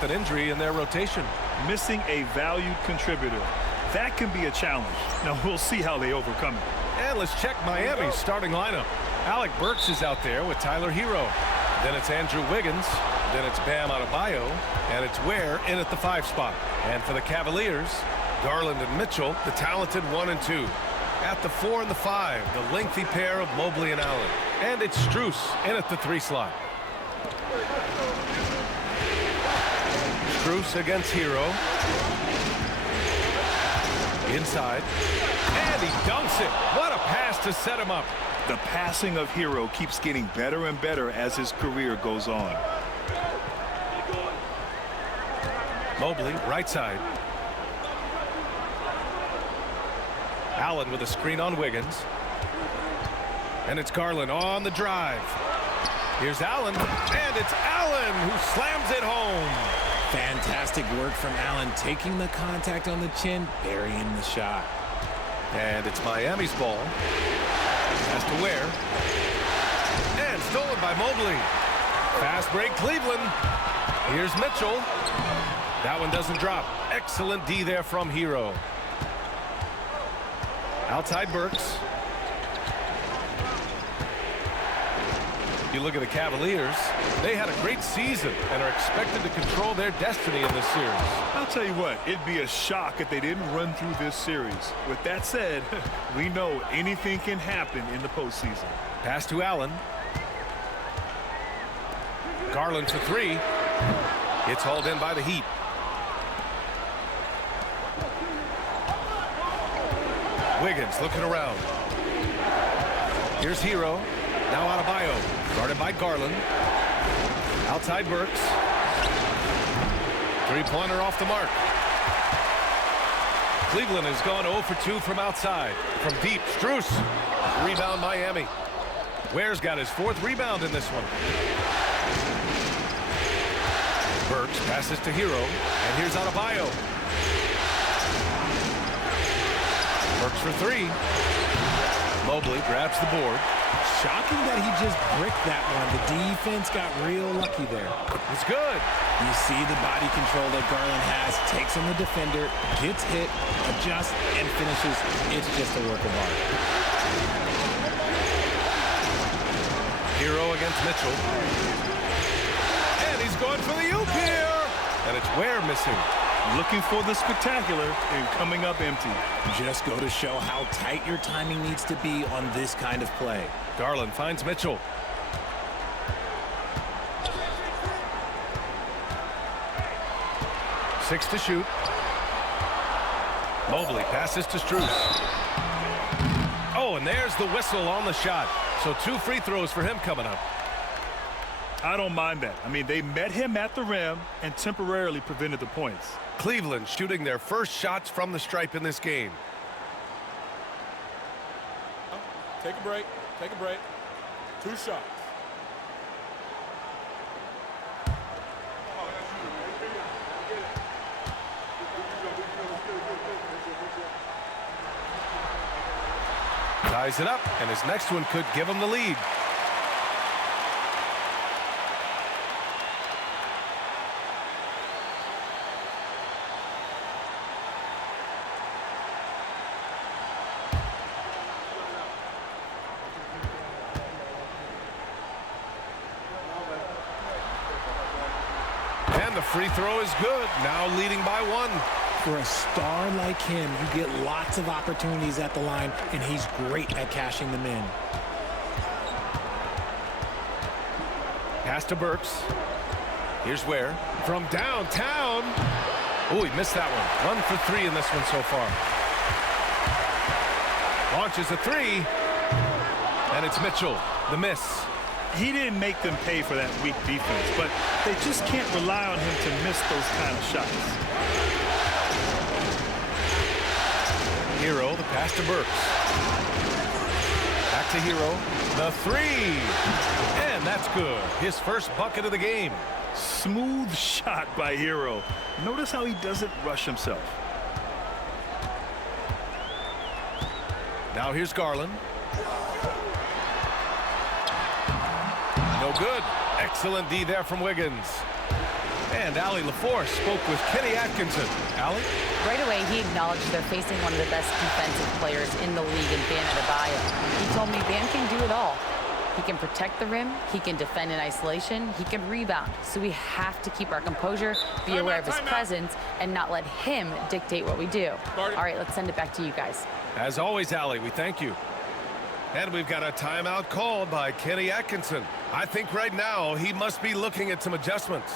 with an injury in their rotation. Missing a valued contributor. That can be a challenge. Now, we'll see how they overcome it. And let's check Miami's starting lineup. Alec Burks is out there with Tyler Hero. Then it's Andrew Wiggins. Then it's Bam Adebayo. And it's Ware in at the 5 spot. And for the Cavaliers, Garland and Mitchell, the talented 1 and 2. At the 4 and the 5, the lengthy pair of Mobley and Allen. And it's Strus in at the 3 slot. Strus against Hero. Inside. And he dunks it. What a pass to set him up. The passing of Hero keeps getting better and better as his career goes on. Mobley, right side. Allen with a screen on Wiggins. And it's Garland on the drive. Here's Allen, and it's Allen who slams it home. Fantastic work from Allen, taking the contact on the chin, burying the shot. And it's Miami's ball. Pass to Ware. And stolen by Mobley. Fast break, Cleveland. Here's Mitchell. That one doesn't drop. Excellent D there from Hero. Outside Burks. You look at the Cavaliers, they had a great season and are expected to control their destiny in this series. I'll tell you what, it'd be a shock if they didn't run through this series. With that said, we know anything can happen in the postseason. Pass to Allen. Garland for 3. It's hauled in by the Heat. Wiggins looking around. Here's Hero. Now Adebayo. Guarded by Garland. Outside Burks. 3-pointer off the mark. Cleveland has gone 0 for 2 from outside. From deep, Strus. Rebound Miami. Ware's got his 4th rebound in this one. Burks passes to Hero. And here's Adebayo. Burks for 3. Mobley grabs the board. Shocking that he just bricked that one. The defense got real lucky there. It's good. You see the body control that Garland has, takes on the defender, gets hit, adjusts, and finishes. It's just a work of art. Hero against Mitchell. And he's going for the oop here. And it's Ware missing. Looking for the spectacular and coming up empty. Just go to show how tight your timing needs to be on this kind of play. Garland finds Mitchell. Six to shoot. Mobley passes to Strus. Oh, and there's the whistle on the shot. So 2 free throws for him coming up. I don't mind that. I mean, they met him at the rim and temporarily prevented the points. Cleveland shooting their first shots from the stripe in this game. Take a break. Take a break. 2 shots. Ties it up, and his next one could give him the lead. And the free throw is good, now leading by 1. For a star like him, you get lots of opportunities at the line, and he's great at cashing them in. Pass to Burks. Here's Ware from downtown. Oh, he missed that one. 1 for 3 in this one so far. Launches a 3. And it's Mitchell, the miss. He didn't make them pay for that weak defense, but they just can't rely on him to miss those kind of shots. Hero, the pass to Burks. Back to Hero, the 3. And that's good. His first bucket of the game. Smooth shot by Hero. Notice how he doesn't rush himself. Now here's Garland. No good. Excellent D there from Wiggins. And Allie LaForce spoke with Kenny Atkinson. Allie? Right away, he acknowledged they're facing one of the best defensive players in the league in Bam Adebayo. He told me Bam can do it all. He can protect the rim, he can defend in isolation, he can rebound. So we have to keep our composure, be aware of his presence, and not let him dictate what we do. All right, let's send it back to you guys. As always, Allie, we thank you. And we've got a timeout called by Kenny Atkinson. I think right now he must be looking at some adjustments.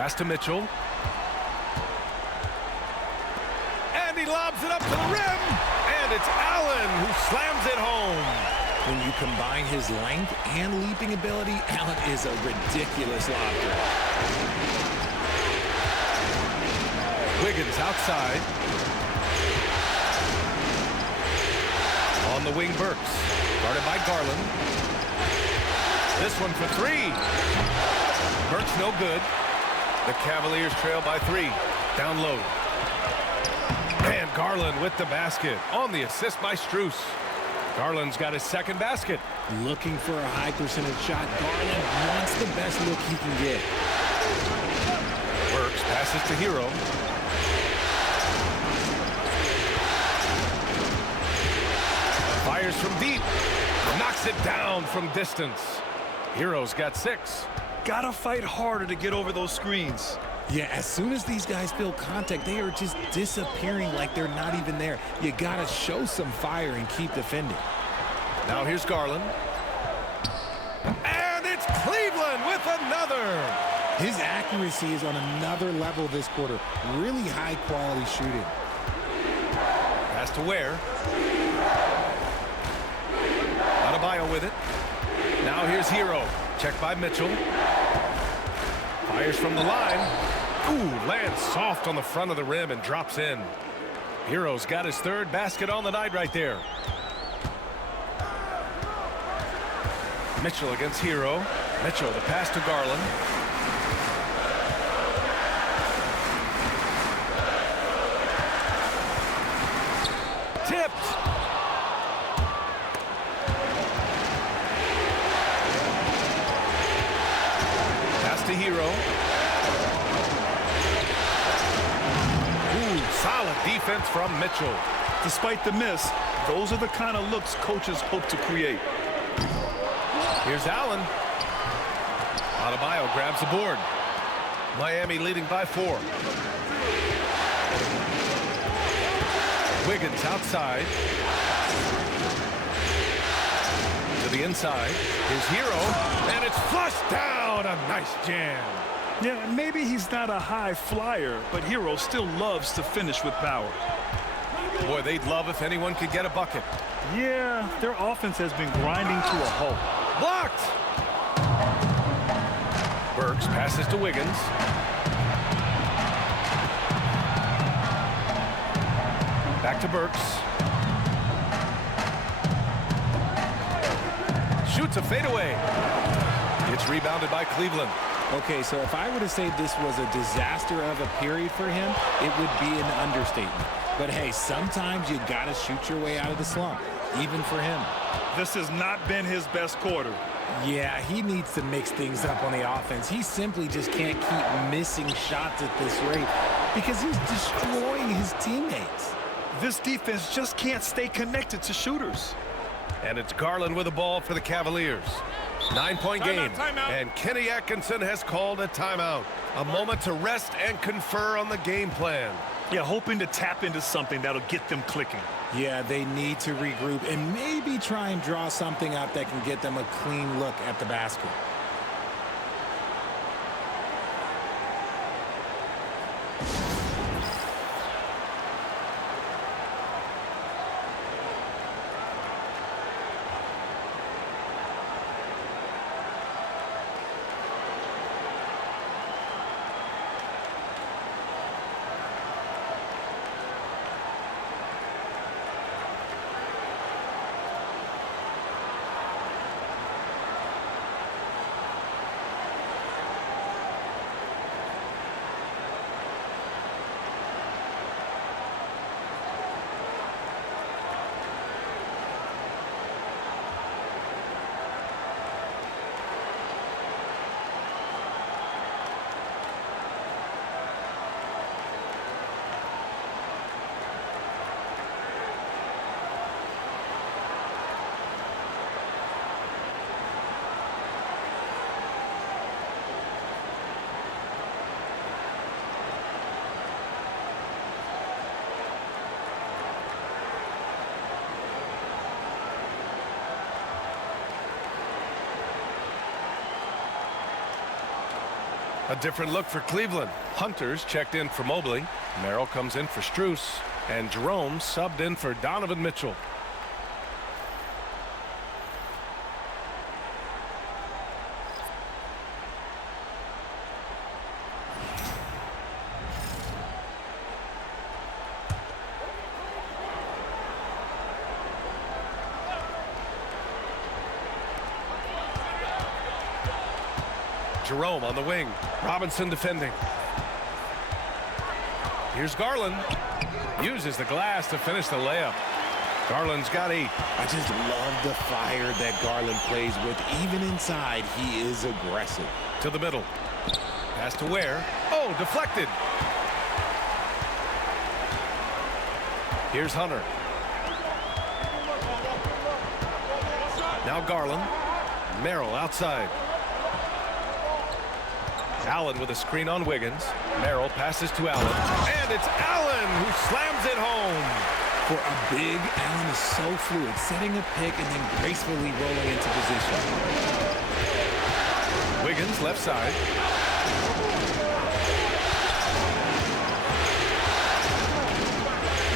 Pass to Mitchell. And he lobs it up to the rim. And it's Allen who slams it home. When you combine his length and leaping ability, Allen is a ridiculous lobster. Wiggins outside. On the wing, Burks. Guarded by Garland. This one for three. Burks no good. The Cavaliers trail by 3. Down low. And Garland with the basket on the assist by Strus. Garland's got his second basket. Looking for a high percentage shot. Garland wants the best look he can get. Burks passes to Hero. Fires from deep. Knocks it down from distance. Hero's got 6. Gotta fight harder to get over those screens. Yeah, as soon as these guys feel contact, they are just disappearing like they're not even there. You gotta show some fire and keep defending. Now here's Garland. And it's Cleveland with another. His accuracy is on another level this quarter. Really high quality shooting. Pass to Ware. Adebayo with it. Now here's Hero. Checked by Mitchell. Fires from the line. Ooh, lands soft on the front of the rim and drops in. Hero's got his 3rd basket on the night right there. Mitchell against Hero. Mitchell, the pass to Garland. Tipped. To Hero. Ooh, solid defense from Mitchell. Despite the miss, those are the kind of looks coaches hope to create. Here's Allen. Adebayo grabs the board. Miami leading by 4. Wiggins outside. To the inside. Here's Hero. And it's flushed down. A nice jam. Yeah, maybe he's not a high flyer, but Hero still loves to finish with power. Boy, they'd love if anyone could get a bucket. Yeah, their offense has been grinding to a halt. Blocked. Burks passes to Wiggins. Back to Burks. Shoots a fadeaway. It's rebounded by Cleveland. Okay, so if I were to say this was a disaster of a period for him, it would be an understatement. But hey, sometimes you gotta shoot your way out of the slump, even for him. This has not been his best quarter. Yeah, he needs to mix things up on the offense. He simply just can't keep missing shots at this rate because he's destroying his teammates. This defense just can't stay connected to shooters. And it's Garland with the ball for the Cavaliers. 9-point game. Timeout. And Kenny Atkinson has called a timeout. A moment to rest and confer on the game plan. Yeah, hoping to tap into something that'll get them clicking. Yeah, they need to regroup and maybe try and draw something up that can get them a clean look at the basket. A different look for Cleveland. Hunter's checked in for Mobley. Merrill comes in for Strus. And Jerome subbed in for Donovan Mitchell. Jerome on the wing. Robinson defending. Here's Garland. Uses the glass to finish the layup. Garland's got 8. I just love the fire that Garland plays with. Even inside, he is aggressive. To the middle. Pass to Ware. Oh, deflected. Here's Hunter. Now Garland. Merrill outside. Allen with a screen on Wiggins. Merrill passes to Allen. And it's Allen who slams it home. For a big, Allen is so fluid, setting a pick and then gracefully rolling into position. Wiggins left side.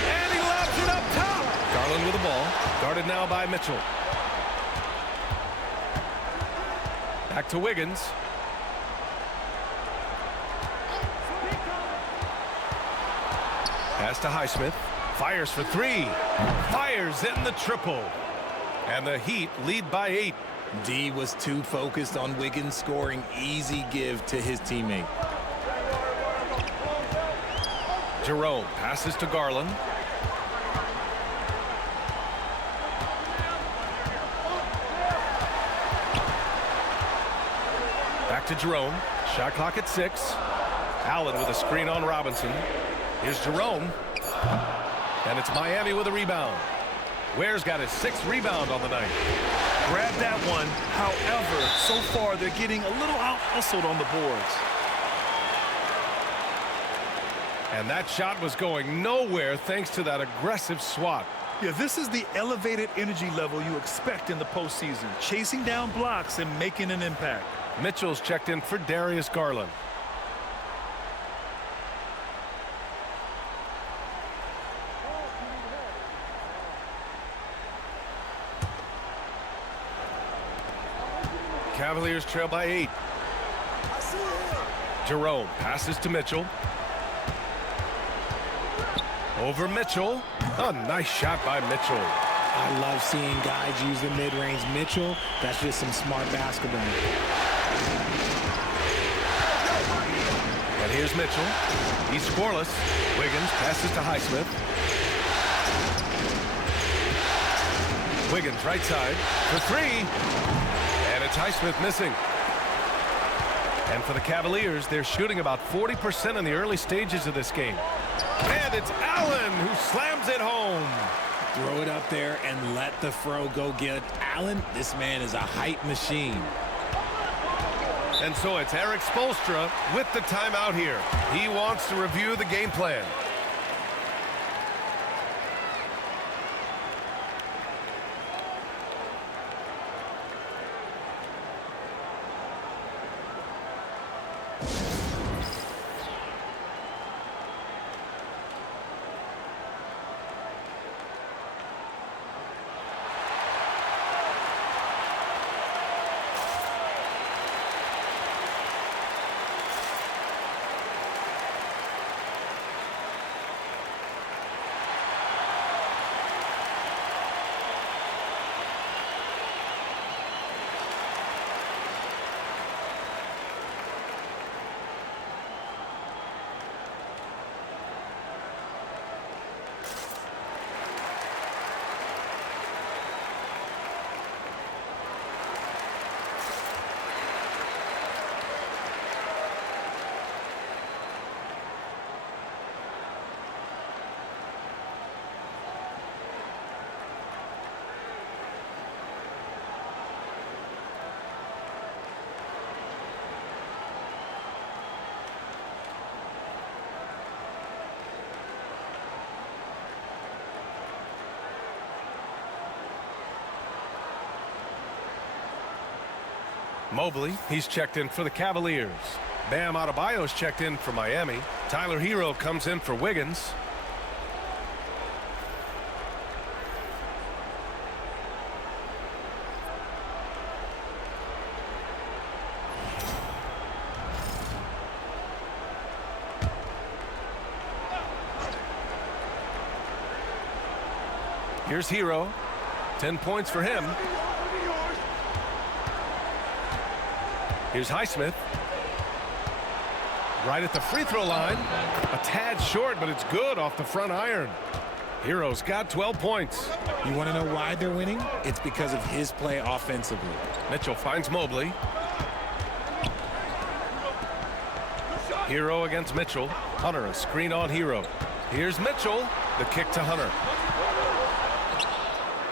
And he lobs it up top. Garland with the ball. Guarded now by Mitchell. Back to Wiggins. Pass to Highsmith. Fires for 3. Fires in the triple. And the Heat lead by 8. D was too focused on Wiggins scoring. Easy give to his teammate. Jerome passes to Garland. Back to Jerome. Shot clock at 6. Allen with a screen on Robinson. Here's Jerome. And it's Miami with a rebound. Ware's got his 6th rebound on the night. Grab that one. However, so far they're getting a little out-hustled on the boards. And that shot was going nowhere thanks to that aggressive swat. Yeah, this is the elevated energy level you expect in the postseason. Chasing down blocks and making an impact. Mitchell's checked in for Darius Garland. Cavaliers trail by 8. Jerome passes to Mitchell. Over Mitchell. A nice shot by Mitchell. I love seeing guys use the mid-range. Mitchell, that's just some smart basketball. And here's Mitchell. He's scoreless. Wiggins passes to Highsmith. Wiggins right side for three. And it's Highsmith missing. And for the Cavaliers, they're shooting about 40% in the early stages of this game. And it's Allen who slams it home. Throw it up there and let the throw go get Allen. This man is a height machine. And so it's Erik Spoelstra with the timeout here. He wants to review the game plan. Mobley, he's checked in for the Cavaliers. Bam Adebayo's checked in for Miami. Tyler Hero comes in for Wiggins. Here's Hero. 10 points for him. Here's Highsmith. Right at the free throw line. A tad short, but it's good off the front iron. Hero's got 12 points. You want to know why they're winning? It's because of his play offensively. Mitchell finds Mobley. Hero against Mitchell. Hunter, a screen on Hero. Here's Mitchell. The kick to Hunter.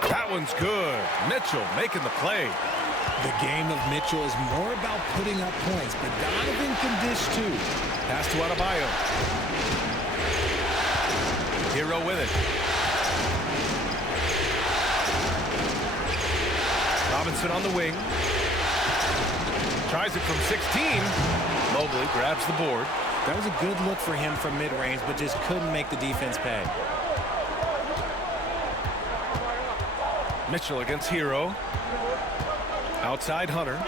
That one's good. Mitchell making the play. The game of Mitchell is more about putting up points, but Donovan can dish too. Pass to Adebayo. Hero with it. Robinson on the wing. Tries it from 16. Mobley grabs the board. That was a good look for him from mid-range, but just couldn't make the defense pay. Mitchell against Hero. Outside Hunter.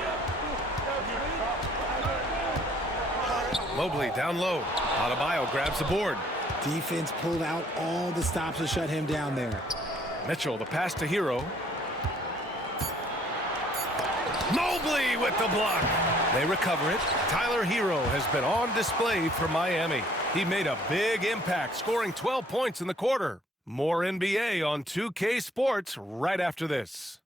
Mobley down low. Adebayo grabs the board. Defense pulled out all the stops to shut him down there. Mitchell, the pass to Hero. Mobley with the block. They recover it. Tyler Hero has been on display for Miami. He made a big impact, scoring 12 points in the quarter. More NBA on 2K Sports right after this.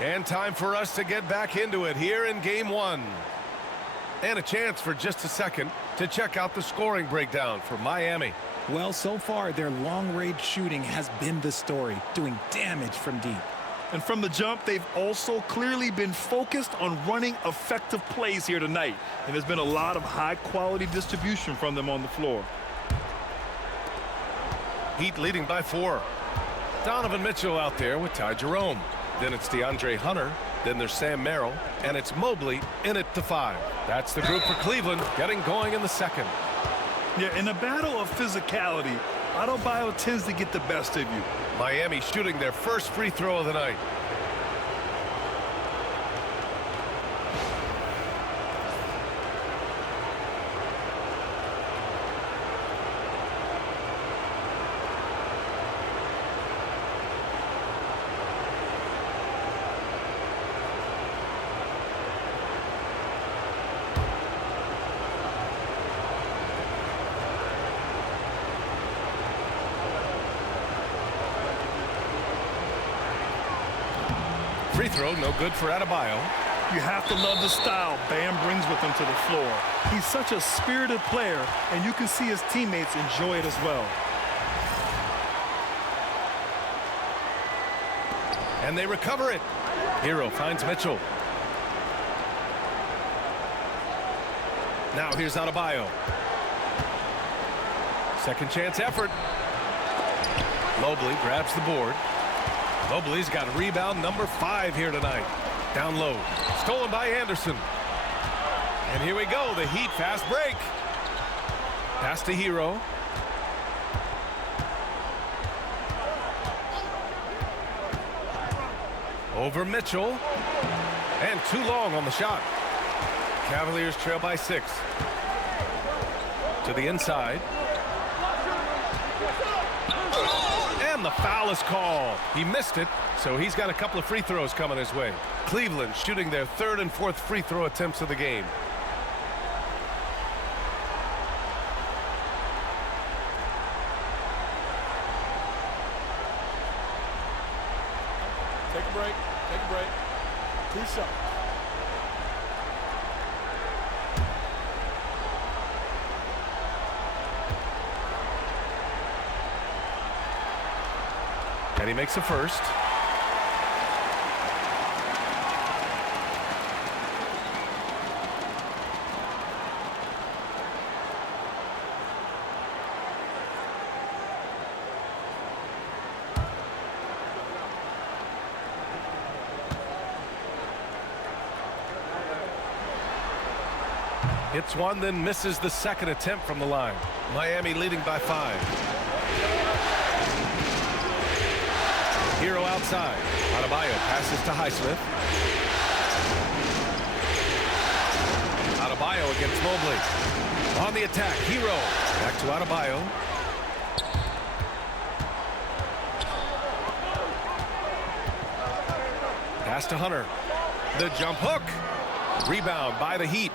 And time for us to get back into it here in Game 1. And a chance for just a second to check out the scoring breakdown for Miami. Well, so far, their long-range shooting has been the story, doing damage from deep. And from the jump, they've also clearly been focused on running effective plays here tonight. And there's been a lot of high-quality distribution from them on the floor. Heat leading by 4. Donovan Mitchell out there with Ty Jerome. then it's DeAndre Hunter, then there's Sam Merrill, and it's Mobley in at the 5. That's the group for Cleveland getting going in the second. Yeah, in a battle of physicality, Adebayo tends to get the best of you. Miami shooting their first free throw of the night. Free throw, no good for Adebayo. You have to love the style Bam brings with him to the floor. He's such a spirited player, and you can see his teammates enjoy it as well. And they recover it. Hero finds Mitchell. Now here's Adebayo. Second chance effort. Mobley grabs the board. Mobley's got rebound number 5 here tonight. Down low. Stolen by Anderson. And here we go. The Heat fast break. Pass to Hero. Over Mitchell. And too long on the shot. Cavaliers trail by 6. To the inside. And the foul is called. He missed it, so he's got a couple of free throws coming his way. Cleveland shooting their 3rd and 4th free throw attempts of the game. Take a break. Take a break. 2 shots. And he makes the first. Hits one, then misses the second attempt from the line. Miami leading by 5. Hero outside. Adebayo passes to Highsmith. Adebayo against Mobley. On the attack, Hero. Back to Adebayo. Pass to Hunter. The jump hook. Rebound by the Heat.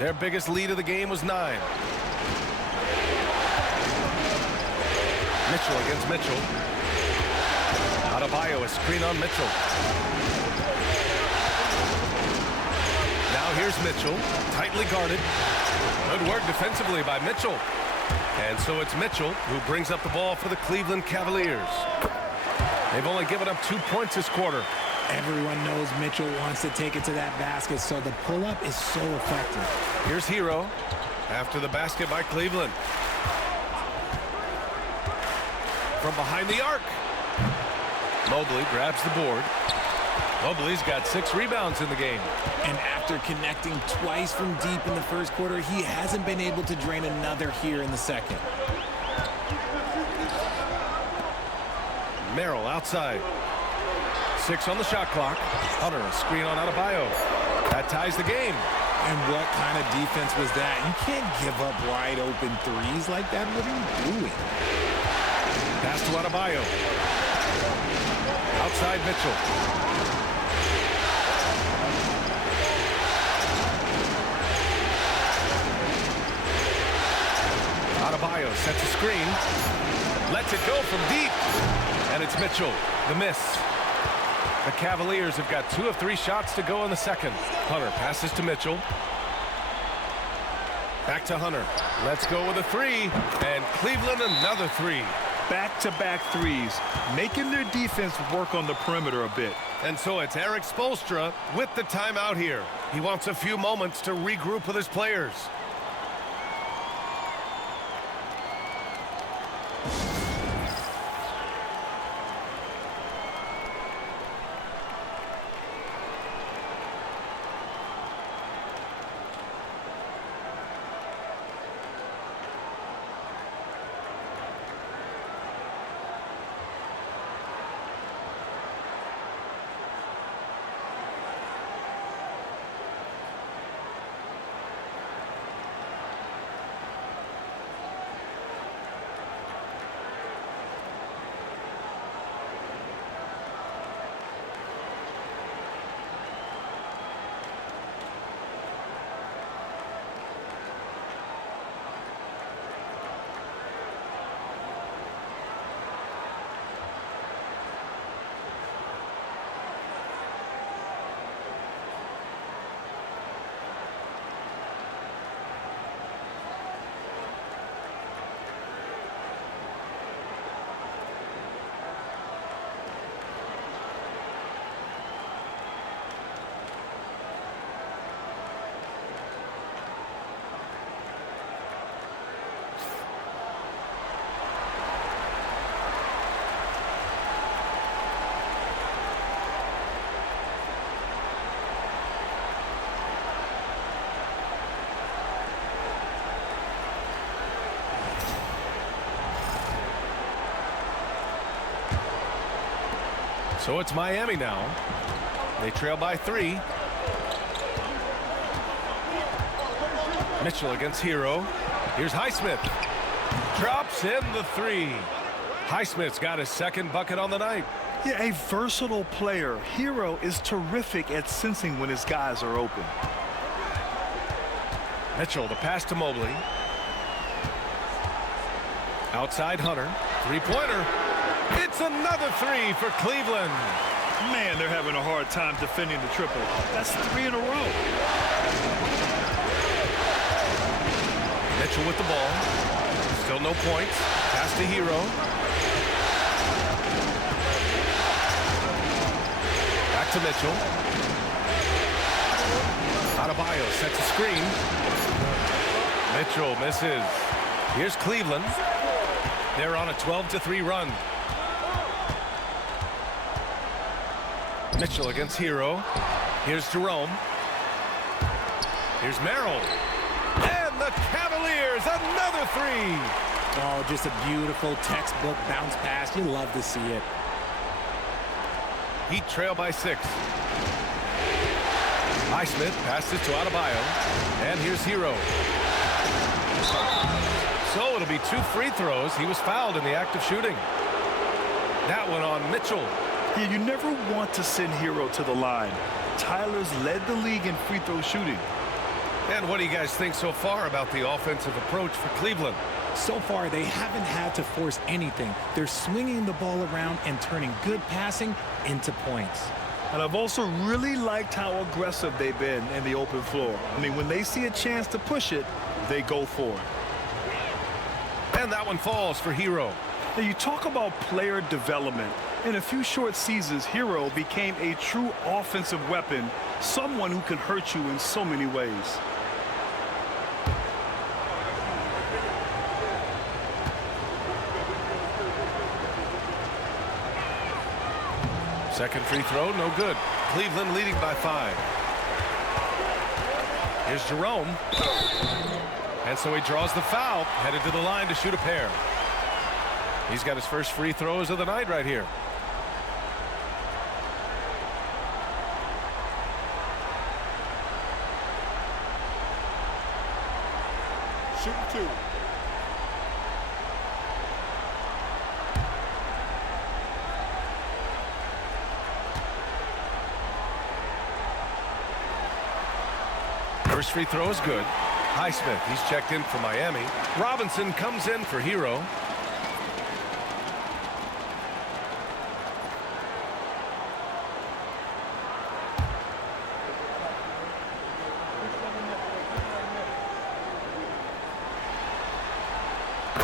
Their biggest lead of the game was 9. Mitchell against Mitchell. Adebayo, a screen on Mitchell. Now here's Mitchell, tightly guarded. Good work defensively by Mitchell. And so it's Mitchell who brings up the ball for the Cleveland Cavaliers. They've only given up 2 points this quarter. Everyone knows Mitchell wants to take it to that basket, so the pull-up is so effective. Here's Hero after the basket by Cleveland. From behind the arc. Mobley grabs the board. Mobley's got 6 rebounds in the game. And after connecting twice from deep in the first quarter, he hasn't been able to drain another here in the second. Merrill outside. 6 on the shot clock. Hunter, a screen on Adebayo. That ties the game. And what kind of defense was that? You can't give up wide open threes like that. What are you doing? Pass to Adebayo. Outside Mitchell. Adebayo sets a screen. Lets it go from deep. And it's Mitchell. The miss. The Cavaliers have got 2 of 3 shots to go in the second. Hunter passes to Mitchell. Back to Hunter. Let's go with a 3. And Cleveland another 3. Back-to-back threes, making their defense work on the perimeter a bit. And so it's Erik Spoelstra with the timeout here. He wants a few moments to regroup with his players. So it's Miami now. They trail by 3. Mitchell against Hero. Here's Highsmith. Drops in the 3. Highsmith's got his second bucket on the night. Yeah, a versatile player. Hero is terrific at sensing when his guys are open. Mitchell, the pass to Mobley. Outside Hunter. Three-pointer. It's another 3 for Cleveland. Man, they're having a hard time defending the triple. That's 3 in a row. Mitchell with the ball. Still no points. Pass to Hero. Back to Mitchell. 𝙤𝙬𝙧 sets a screen. Mitchell misses. Here's Cleveland. They're on a 12-3 run. Mitchell against Hero. Here's Jerome. Here's Merrill. And the Cavaliers, another 3. Oh, just a beautiful textbook bounce pass. You love to see it. Heat trail by 6. Highsmith passes to 𝙤𝙬𝙧. And here's Hero. So it'll be 2 free throws. He was fouled in the act of shooting. That one on Mitchell. Yeah, you never want to send Hero to the line. Tyler's led the league in free throw shooting. And what do you guys think so far about the offensive approach for Cleveland? So far, they haven't had to force anything. They're swinging the ball around and turning good passing into points. And I've also really liked how aggressive they've been in the open floor. I mean, when they see a chance to push it, they go for it. And that one falls for Hero. Now, you talk about player development. In a few short seasons, Hero became a true offensive weapon, someone who can hurt you in so many ways. Second free throw, no good. Cleveland leading by 5. Here's Jerome. And so he draws the foul, headed to the line to shoot a pair. He's got his first free throws of the night right here. Shooting 2. First free throw is good. Highsmith, he's checked in for Miami. Robinson comes in for Hero.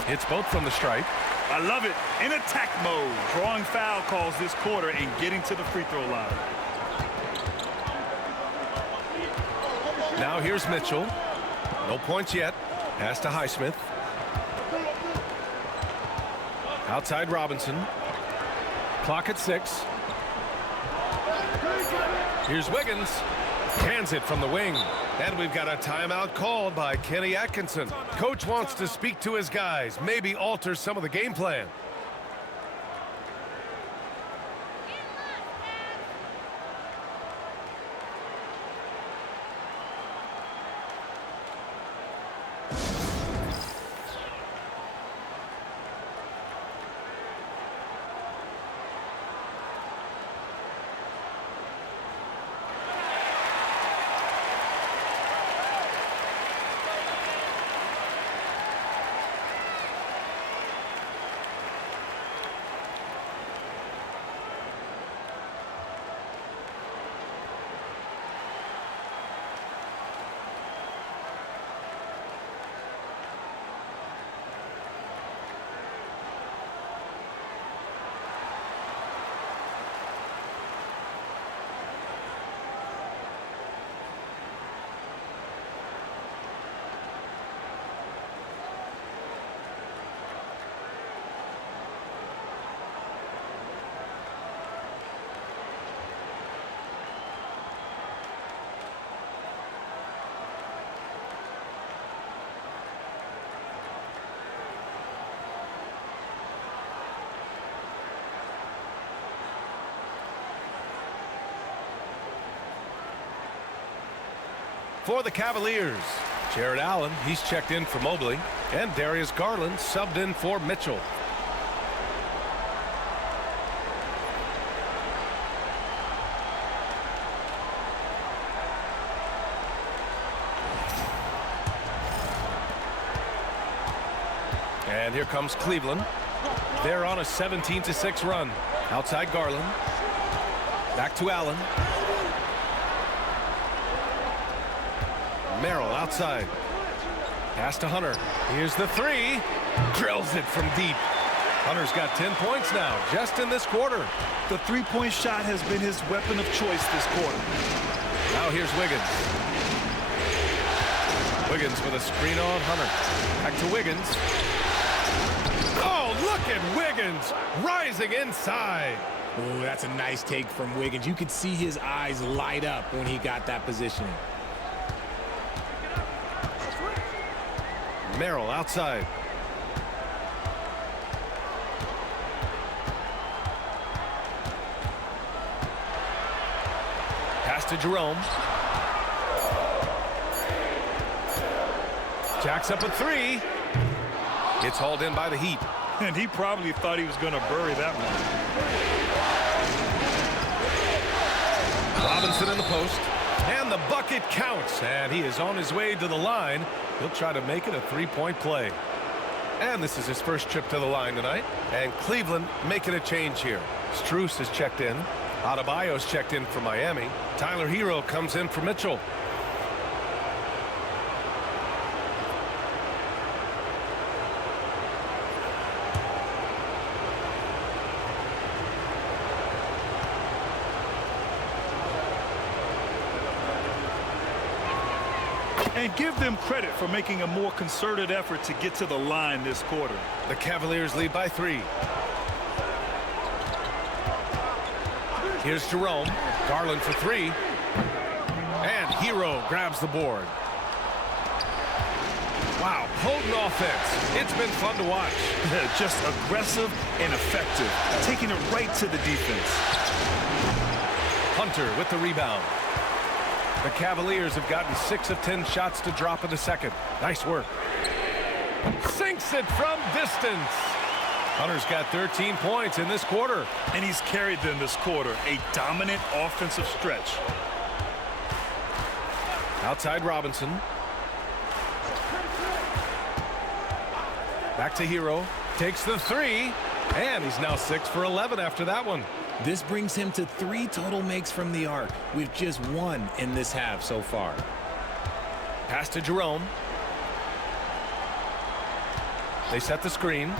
Hits both from the stripe. I love it. In attack mode. Drawing foul calls this quarter and getting to the free throw line. Now here's Mitchell. No points yet. Pass to Highsmith. Outside Robinson. Clock at 6. Here's Wiggins. Hands it from the wing. And we've got a timeout called by Kenny Atkinson. Coach wants to speak to his guys, maybe alter some of the game plan. for the Cavaliers. Jared Allen, he's checked in for Mobley. And Darius Garland subbed in for Mitchell. And here comes Cleveland. They're on a 17-6 run. Outside Garland. Back to Allen. Merrill outside. Pass to Hunter. Here's the three. Drills it from deep. Hunter's got 10 points now, just in this quarter. The three-point shot has been his weapon of choice this quarter. Now here's Wiggins. Wiggins with a screen on Hunter. Back to Wiggins. Oh, look at Wiggins rising inside. Oh, that's a nice take from Wiggins. You could see his eyes light up when he got that positioning. Merrill outside. Pass to Jerome. Jacks up a three. It's hauled in by the Heat. And he probably thought he was going to bury that one. Robinson in the post. And the bucket counts. And he is on his way to the line. He'll try to make it a three-point play. And this is his first trip to the line tonight. And Cleveland making a change here. Strus has checked in. Adebayo's checked in for Miami. Tyler Hero comes in for Mitchell. And give them credit for making a more concerted effort to get to the line this quarter. The Cavaliers lead by 3. Here's Jerome. Garland for 3. And Hero grabs the board. Wow, potent offense. It's been fun to watch. Just aggressive and effective, taking it right to the defense. Hunter with the rebound. The Cavaliers have gotten 6 of 10 shots to drop in the second. Nice work. Sinks it from distance. Hunter's got 13 points in this quarter. And he's carried them this quarter. A dominant offensive stretch. Outside Robinson. Back to Hero. Takes the 3. And he's now 6 for 11 after that one. This brings him to 3 total makes from the arc, with just 1 in this half so far. Pass to Jerome. They set the screen.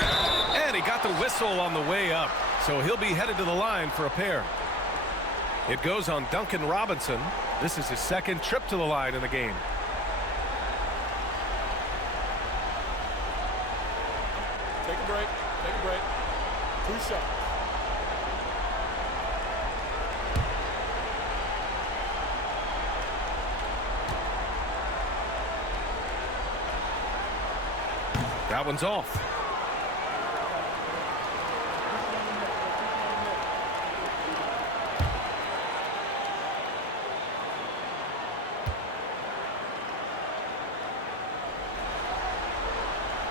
And he got the whistle on the way up, so he'll be headed to the line for a pair. It goes on Duncan Robinson. This is his second trip to the line in the game. Take a break. Take a break. 2 shots. That one's off.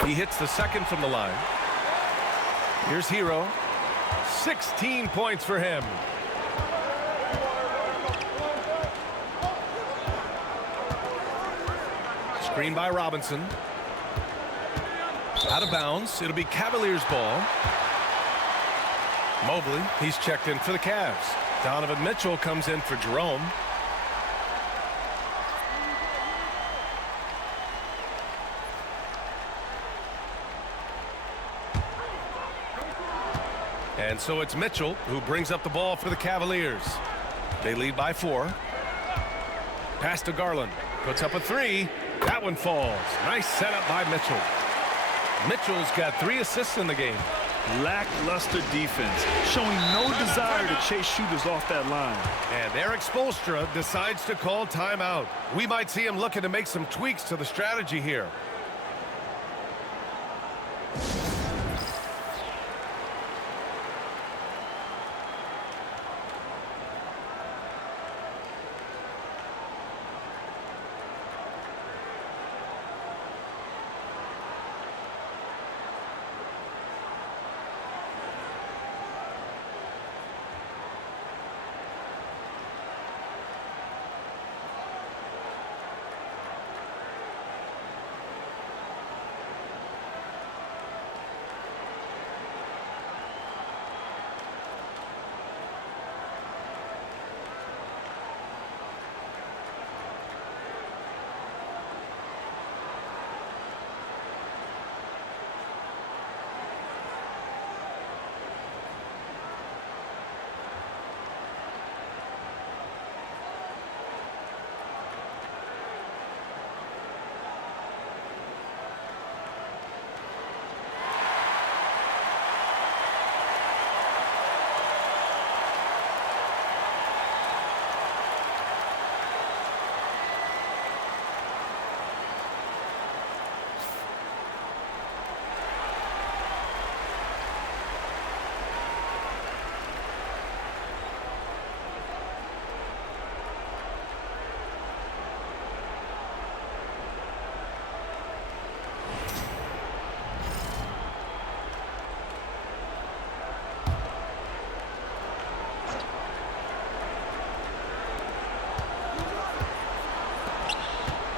He hits the second from the line. Here's Hero. 16 points for him. Screen by Robinson. Out of bounds. It'll be Cavaliers ball. Mobley, he's checked in for the Cavs. Donovan Mitchell comes in for Jerome. And so it's Mitchell who brings up the ball for the Cavaliers. They lead by 4. Pass to Garland. Puts up a 3. That one falls. Nice setup by Mitchell. Mitchell's got 3 assists in the game. Lackluster defense, showing no desire to chase shooters off that line. And Erik Spoelstra decides to call timeout. We might see him looking to make some tweaks to the strategy here.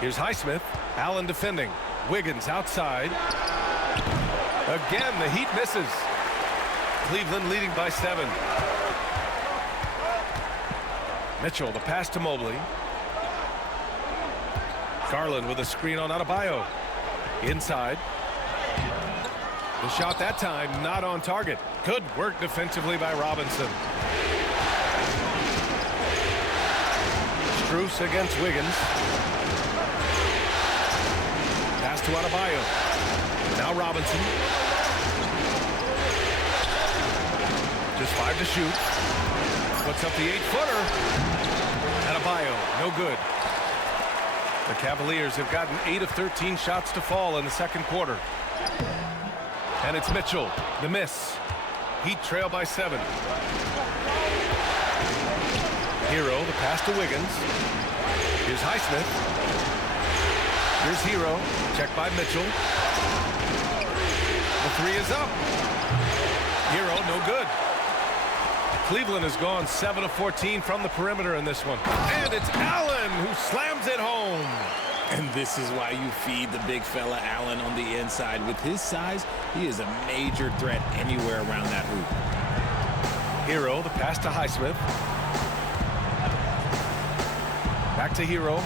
Here's Highsmith. Allen defending. Wiggins outside. Again, the Heat misses. Cleveland leading by 7. Mitchell, the pass to Mobley. Garland with a screen on Adebayo. Inside. The shot that time not on target. Good work defensively by Robinson. Strus against Wiggins. Pass to Adebayo. Now Robinson. Just 5 to shoot. Puts up the 8-footer. Adebayo, no good. The Cavaliers have gotten 8 of 13 shots to fall in the second quarter. And it's Mitchell, the miss. Heat trail by 7. Hero, the pass to Wiggins. Here's Highsmith. Here's Hero, checked by Mitchell. The 3 is up. Hero, no good. Cleveland has gone 7 of 14 from the perimeter in this one. And it's Allen who slams it home. And this is why you feed the big fella Allen on the inside. With his size, he is a major threat anywhere around that hoop. Hero, the pass to Highsmith. Back to Hero.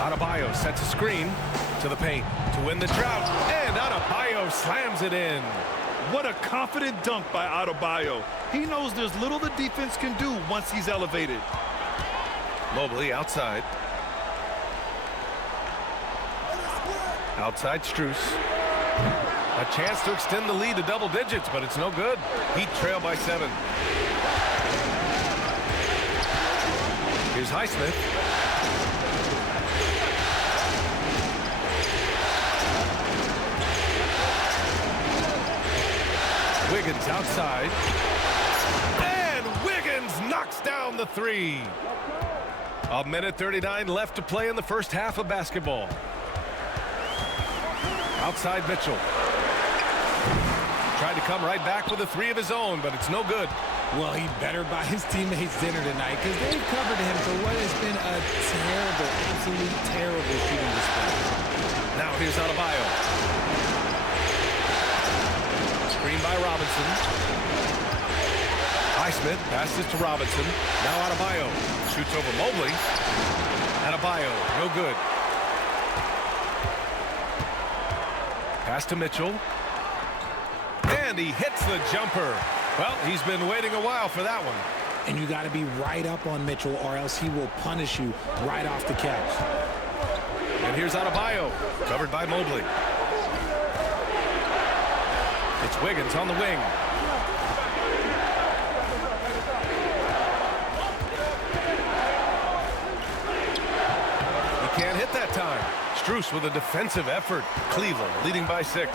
Adebayo sets a screen to the paint to win the drought. And Adebayo slams it in. What a confident dunk by Adebayo. He knows there's little the defense can do once he's elevated. Mobley outside. Outside Strus. A chance to extend the lead to double digits, but it's no good. Heat trail by 7. Here's Highsmith. Wiggins outside. And Wiggins knocks down the 3. 1:39 left to play in the first half of basketball. Outside Mitchell. Tried to come right back with a 3 of his own, but it's no good. Well, he better buy his teammates dinner tonight because they've covered him for what has been a terrible, absolute terrible shooting display. Now here's Adebayo. Screen by Robinson. Highsmith passes to Robinson. Now Adebayo shoots over Mobley. Adebayo, no good. Pass to Mitchell. And he hits the jumper. Well, he's been waiting a while for that one. And you got to be right up on Mitchell or else he will punish you right off the catch. And here's Adebayo, covered by Mobley. It's Wiggins on the wing. He can't hit that time. Strus with a defensive effort. Cleveland leading by 6.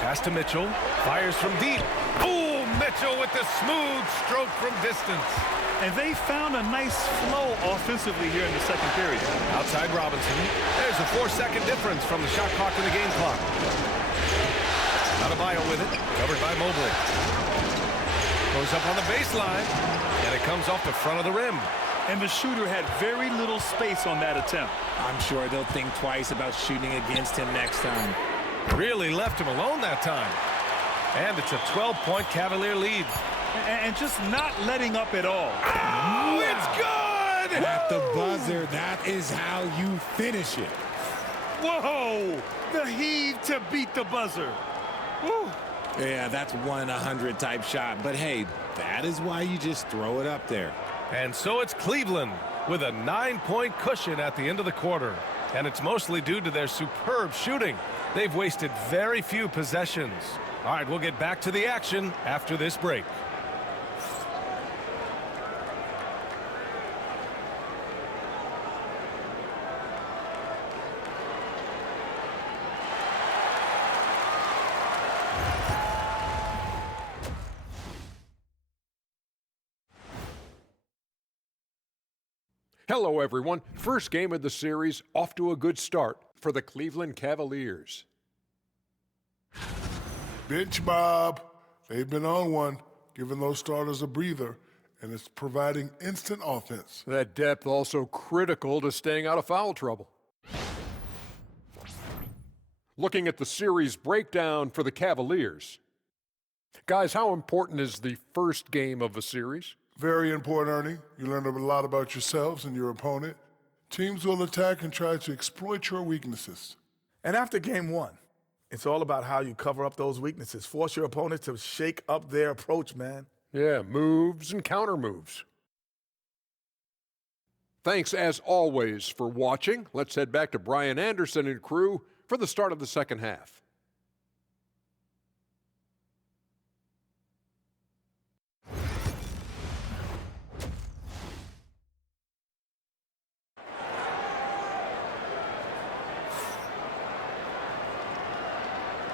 Pass to Mitchell. Fires from deep. Boom! Mitchell with the smooth stroke from distance. And they found a nice flow offensively here in the second period. Outside Robinson. There's a 4-second difference from the shot clock to the game clock. Adebayo with it. Covered by Mobley. Goes up on the baseline. And it comes off the front of the rim. And the shooter had very little space on that attempt. I'm sure they'll think twice about shooting against him next time. Really left him alone that time. And it's a 12-point Cavalier lead. And just not letting up at all. Oh, it's good! At the buzzer, that is how you finish it. Whoa! The heave to beat the buzzer. Woo. Yeah, that's 1 in 100 type shot. But hey, that is why you just throw it up there. And so it's Cleveland with a 9-point cushion at the end of the quarter. And it's mostly due to their superb shooting. They've wasted very few possessions. All right, we'll get back to the action after this break. Hello, everyone. First game of the series, off to a good start for the Cleveland Cavaliers. Bench Bob. They've been on one, giving those starters a breather. and it's providing instant offense. That depth also critical to staying out of foul trouble. Looking at the series breakdown for the Cavaliers. Guys, how important is the first game of a series? Very important, Ernie. You learn a lot about yourselves and your opponent. Teams will attack and try to exploit your weaknesses. And after game one, it's all about how you cover up those weaknesses. Force your opponent to shake up their approach, man. Yeah, moves and counter moves. Thanks, as always, for watching. Let's head back to Brian Anderson and crew for the start of the second half.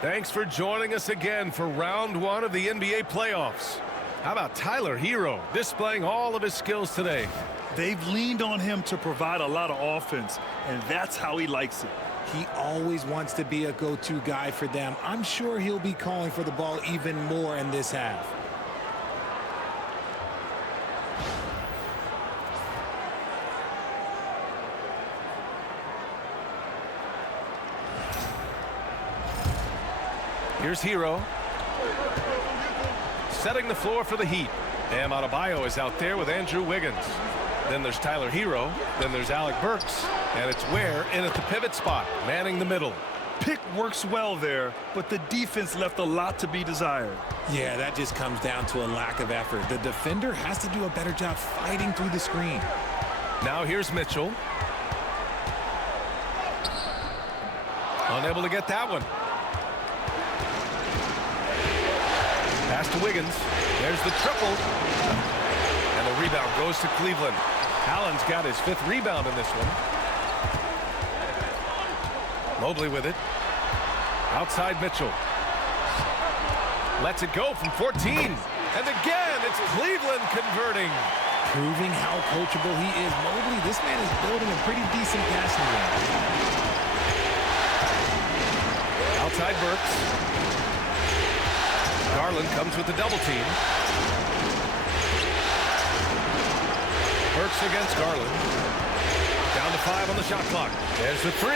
Thanks for joining us again for round one of the NBA playoffs. How about Tyler Hero displaying all of his skills today? They've leaned on him to provide a lot of offense, and that's how he likes it. He always wants to be a go-to guy for them. I'm sure he'll be calling for the ball even more in this half. Here's Hero. Setting the floor for the Heat. Bam Adebayo is out there with Andrew Wiggins. Then there's Tyler Hero. Then there's Alec Burks. And it's Ware in at the pivot spot, manning the middle. Pick works well there, but the defense left a lot to be desired. Yeah, that just comes down to a lack of effort. The defender has to do a better job fighting through the screen. Now here's Mitchell. Unable to get that one. Pass to Wiggins. There's the triple. And the rebound goes to Cleveland. Allen's got his 5th rebound in this one. Mobley with it. Outside Mitchell. Lets it go from 14. And again, it's Cleveland converting. Proving how coachable he is. Mobley, this man is building a pretty decent passing game. Outside Burks. Garland comes with the double team. Burks against Garland. Down to 5 on the shot clock. There's the 3.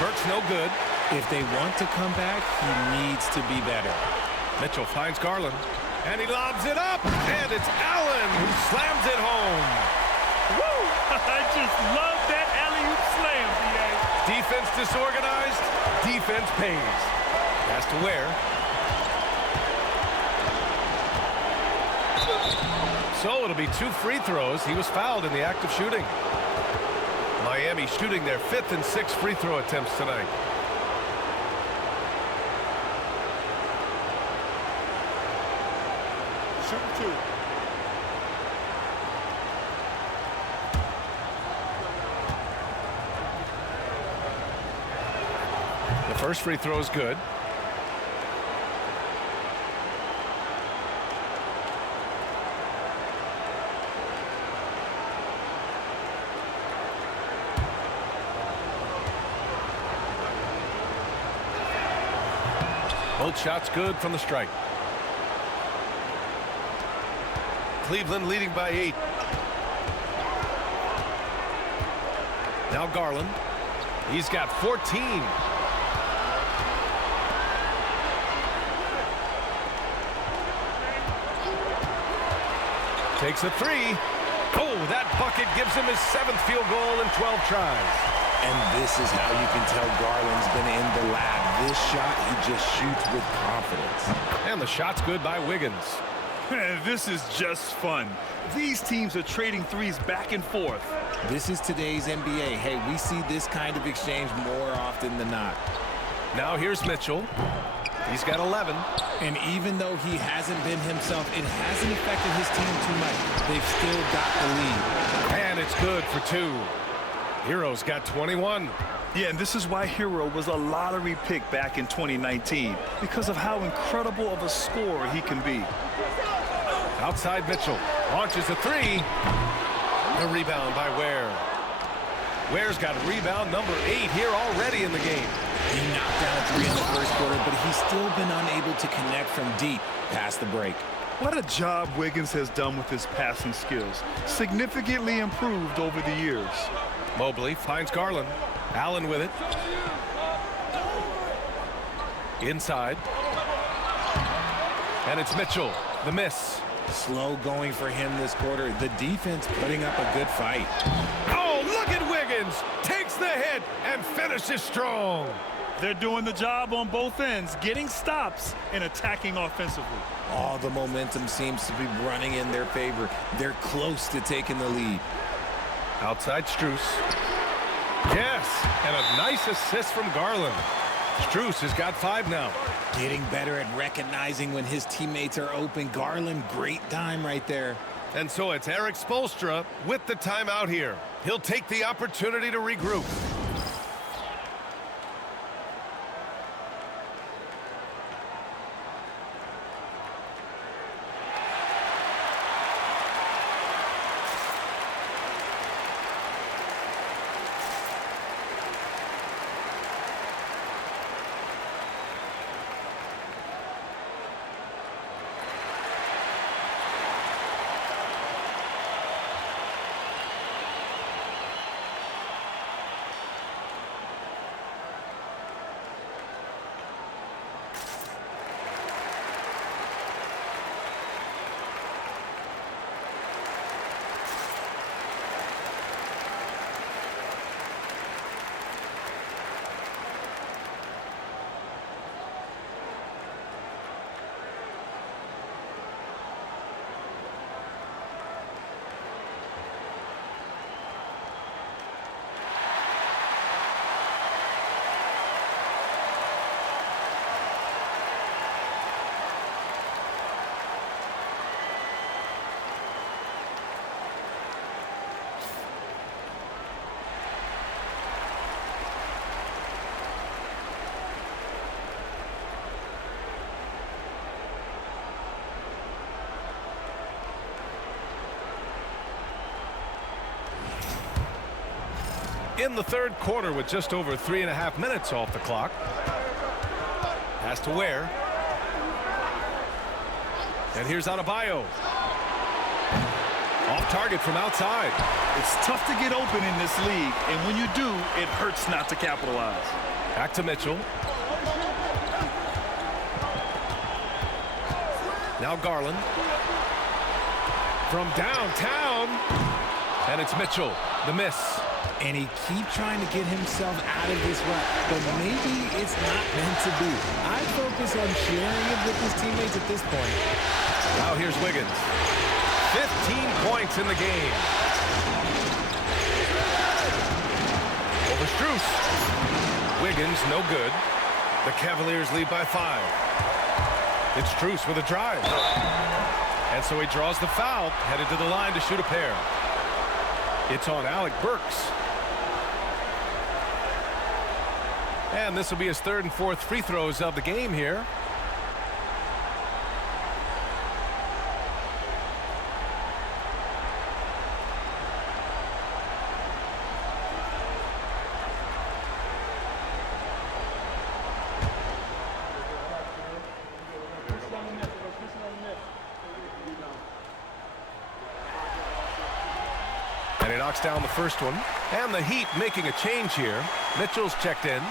Burks no good. If they want to come back, he needs to be better. Mitchell finds Garland. And he lobs it up. And it's Allen who slams it home. Woo! I just love that alley-oop slam, B.A. Defense disorganized. Defense pays. Pass to Ware. So it'll be 2 free throws. He was fouled in the act of shooting. Miami shooting their 5th and 6th free throw attempts tonight. Shoot 2. The first free throw is good. Both shots good from the strike. Cleveland leading by 8. Now Garland. He's got 14. Takes a 3. Oh, that bucket gives him his 7th field goal in 12 tries. And this is how you can tell Garland's been in the lab. This shot, he just shoots with confidence. And the shot's good by Wiggins. This is just fun. These teams are trading threes back and forth. This is today's NBA. Hey, we see this kind of exchange more often than not. Now here's Mitchell. He's got 11. And even though he hasn't been himself, it hasn't affected his team too much. They've still got the lead. And it's good for 2. Hero's got 21. Yeah, and this is why Hero was a lottery pick back in 2019, because of how incredible of a scorer he can be. Outside Mitchell. Launches a 3. The rebound by Ware. Ware's got rebound number 8 here already in the game. He knocked down a 3 in the first quarter, but he's still been unable to connect from deep past the break. What a job Wiggins has done with his passing skills. Significantly improved over the years. Mobley finds Garland. Allen with it. Inside. And it's Mitchell. The miss. Slow going for him this quarter. The defense putting up a good fight. Oh, look at Wiggins. Takes the hit and finishes strong. They're doing the job on both ends, getting stops and attacking offensively. All the momentum seems to be running in their favor. They're close to taking the lead. Outside Strus. Yes, and a nice assist from Garland. Strus has got 5 now. Getting better at recognizing when his teammates are open. Garland, great time right there. And so it's Erik Spoelstra with the timeout here. He'll take the opportunity to regroup. In the third quarter with just over 3.5 minutes off the clock. Pass to Ware. And here's Adebayo. Off target from outside. It's tough to get open in this league, and when you do, it hurts not to capitalize. Back to Mitchell. Now Garland. From downtown. And it's Mitchell. The miss. And he keeps trying to get himself out of this rut, but maybe it's not meant to be. I focus on sharing it with his teammates at this point. Now here's Wiggins. 15 points in the game. Over Strus. Wiggins, no good. The Cavaliers lead by 5. It's Strus with a drive. And so he draws the foul, headed to the line to shoot a pair. It's on Alec Burks. And this will be his 3rd and 4th free throws of the game here. And he knocks down the first one. And the Heat making a change here. Mitchell's checked in.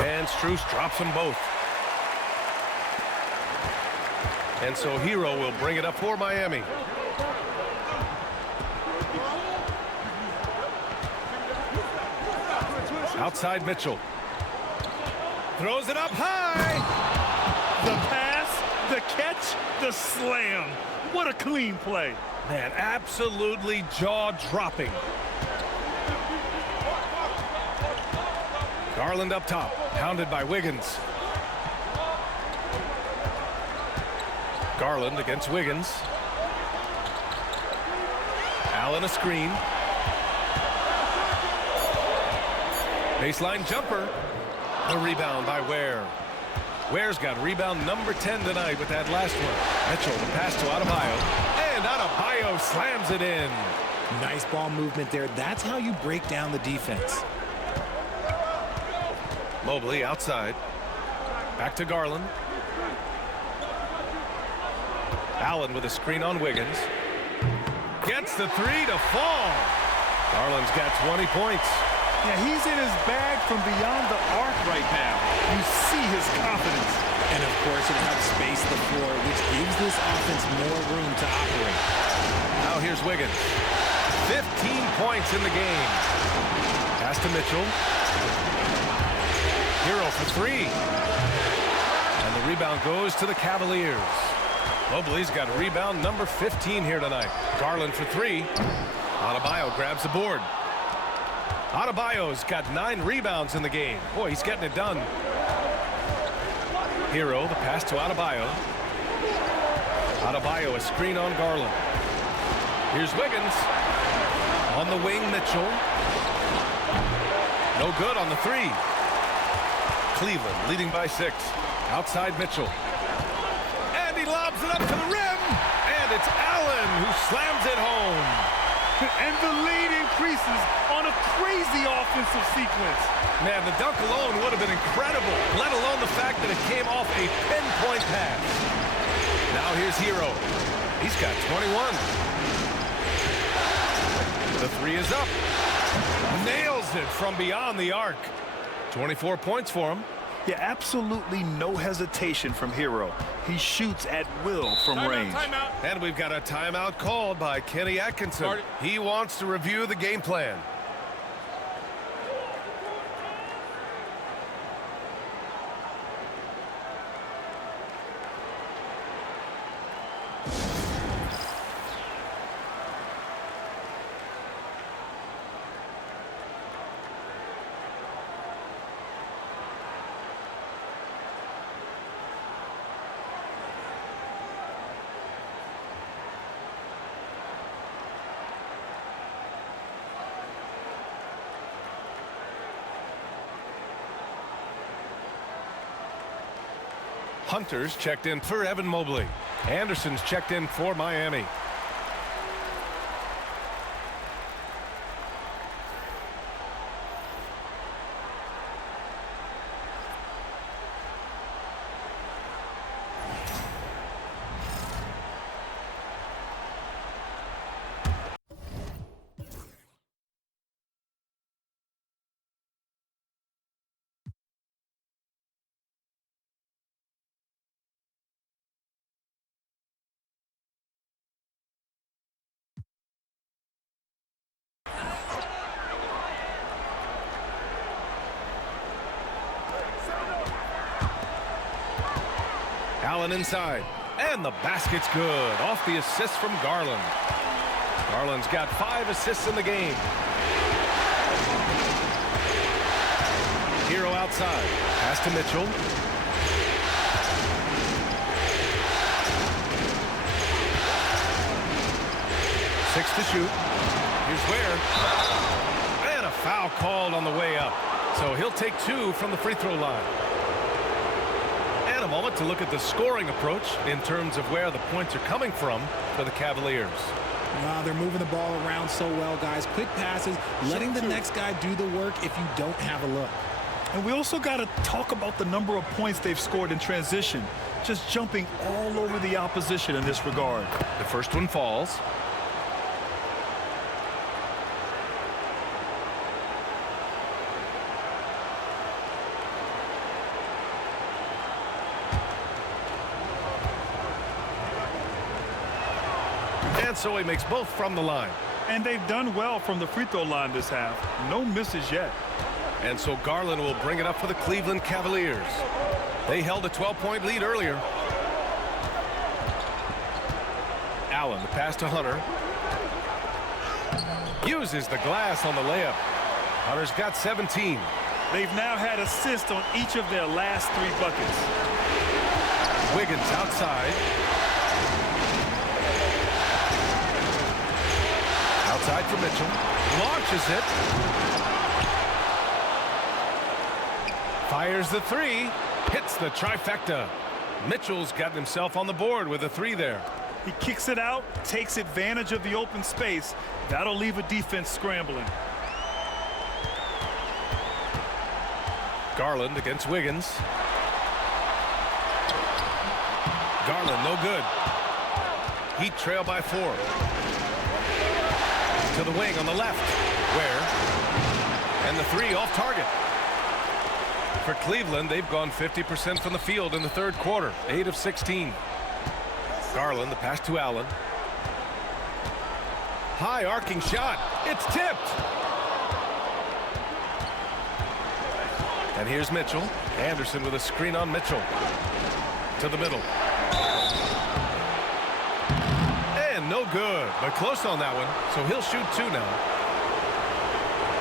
And Strus drops them both. And so Herro will bring it up for Miami. Outside Mitchell. Throws it up high. The pass, the catch, the slam. What a clean play. Man, absolutely jaw-dropping. Garland up top, pounded by Wiggins. Garland against Wiggins. Allen a screen. Baseline jumper. The rebound by Ware. Ware's got rebound number 10 tonight with that last one. Mitchell, the pass to Adebayo. And Adebayo slams it in. Nice ball movement there. That's how you break down the defense. Mobley outside. Back to Garland. Allen with a screen on Wiggins. Gets the three to fall. Garland's got 20 points. Yeah, he's in his bag from beyond the arc right now. You see his confidence. And of course, it helps space the floor, which gives this offense more room to operate. Now here's Wiggins. 15 points in the game. Pass to Mitchell. Hero for three. And the rebound goes to the Cavaliers. Mobley's got rebound number 15 here tonight. Garland for three. Adebayo grabs the board. Adebayo's got 9 rebounds in the game. Boy, he's getting it done. Hero, the pass to Adebayo. Adebayo, a screen on Garland. Here's Wiggins. On the wing, Mitchell. No good on the three. Cleveland leading by 6. Outside Mitchell. And he lobs it up to the rim. And it's Allen who slams it home. And the lead increases on a crazy offensive sequence. Man, the dunk alone would have been incredible, let alone the fact that it came off a pinpoint pass. Now here's Hero. He's got 21. The three is up. Nails it from beyond the arc. 24 points for him. Yeah, absolutely no hesitation from Hero. He shoots at will from range. Timeout. And we've got a timeout called by Kenny Atkinson. He wants to review the game plan. Hunter's checked in for Evan Mobley. Anderson's checked in for Miami. Allen inside. And the basket's good. Off the assist from Garland. Garland's got 5 assists in the game. Hero outside. Pass to Mitchell. Six to shoot. Here's Ware. And a foul called on the way up. So he'll take 2 from the free throw line. And a moment to look at the scoring approach in terms of where the points are coming from for the Cavaliers. Wow, they're moving the ball around so well, guys. Quick passes, letting the next guy do the work if you don't have a look. And we also got to talk about the number of points they've scored in transition. Just jumping all over the opposition in this regard. The first one falls. And so he makes both from the line. And they've done well from the free throw line this half. No misses yet. And so Garland will bring it up for the Cleveland Cavaliers. They held a 12-point lead earlier. Allen, the pass to Hunter. Uses the glass on the layup. Hunter's got 17. They've now had assists on each of their last 3 buckets. Wiggins outside. Outside for Mitchell. Launches it. Fires the three. Hits the trifecta. Mitchell's gotten himself on the board with a three there. He kicks it out, takes advantage of the open space. That'll leave a defense scrambling. Garland against Wiggins. Garland, no good. Heat trail by 4. To the wing on the left. Where? And the three off target. For Cleveland, they've gone 50% from the field in the third quarter. 8 of 16. Garland, the pass to Allen. High arcing shot. It's tipped. And here's Mitchell. Anderson with a screen on Mitchell. To the middle. And no good, but close on that one. So he'll shoot 2 now.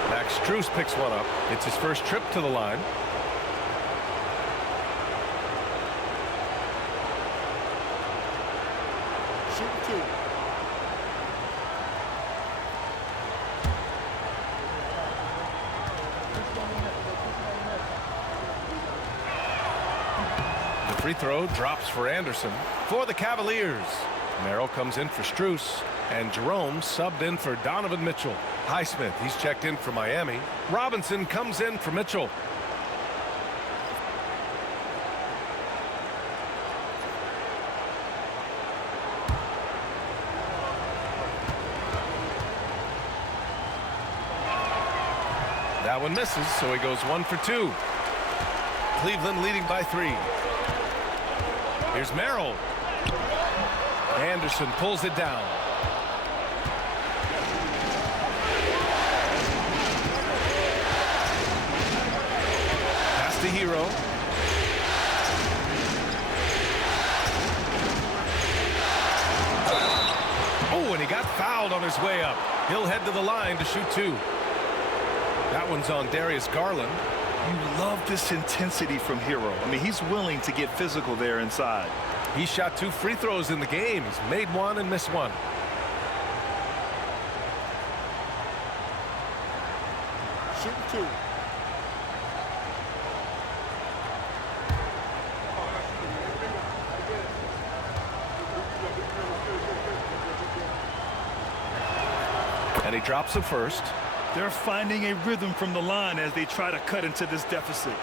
Max Strus picks one up. It's his first trip to the line. Free throw drops for Anderson. For the Cavaliers, Merrill comes in for Strus, and Jerome subbed in for Donovan Mitchell. Highsmith, he's checked in for Miami. Robinson comes in for Mitchell. That one misses, so he goes 1 for 2. Cleveland leading by 3. Here's Merrill. Anderson pulls it down. Pass to Hero. Oh, and he got fouled on his way up. He'll head to the line to shoot 2. That one's on Darius Garland. You love this intensity from Hero. I mean, he's willing to get physical there inside. He shot 2 free throws in the game. He's made 1 and missed 1. Shooting 2. And he drops the first. They're finding a rhythm from the line as they try to cut into this deficit.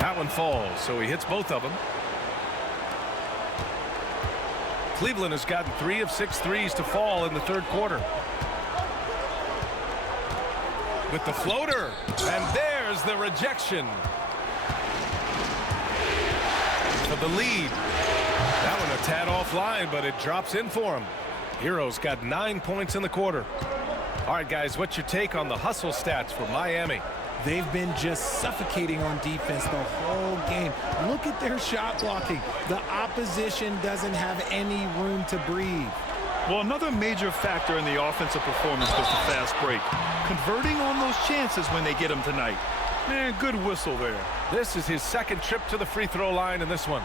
That one falls, so he hits both of them. Cleveland has gotten 3 of 6 threes to fall in the third quarter. With the floater, and there's the rejection for the lead. That one a tad offline, but it drops in for him. Hero's got 9 points in the quarter. All right, guys, what's your take on the hustle stats for Miami? They've been just suffocating on defense the whole game. Look at their shot blocking. The opposition doesn't have any room to breathe. Well, another major factor in the offensive performance was the fast break. Converting on those chances when they get them tonight. Man, good whistle there. This is his second trip to the free throw line in this one.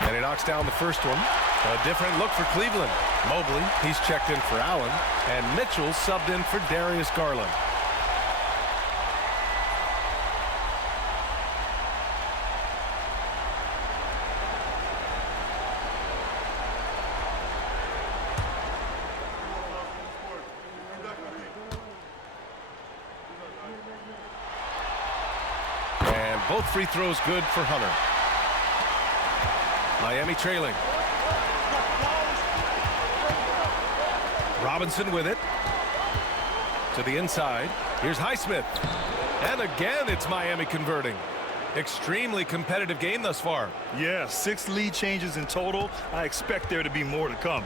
And he knocks down the first one. A different look for Cleveland. Mobley, he's checked in for Allen. And Mitchell subbed in for Darius Garland. And both free throws good for Hunter. Miami trailing. Robinson with it. To the inside. Here's Highsmith. And again, it's Miami converting. Extremely competitive game thus far. Yeah, 6 lead changes in total. I expect there to be more to come.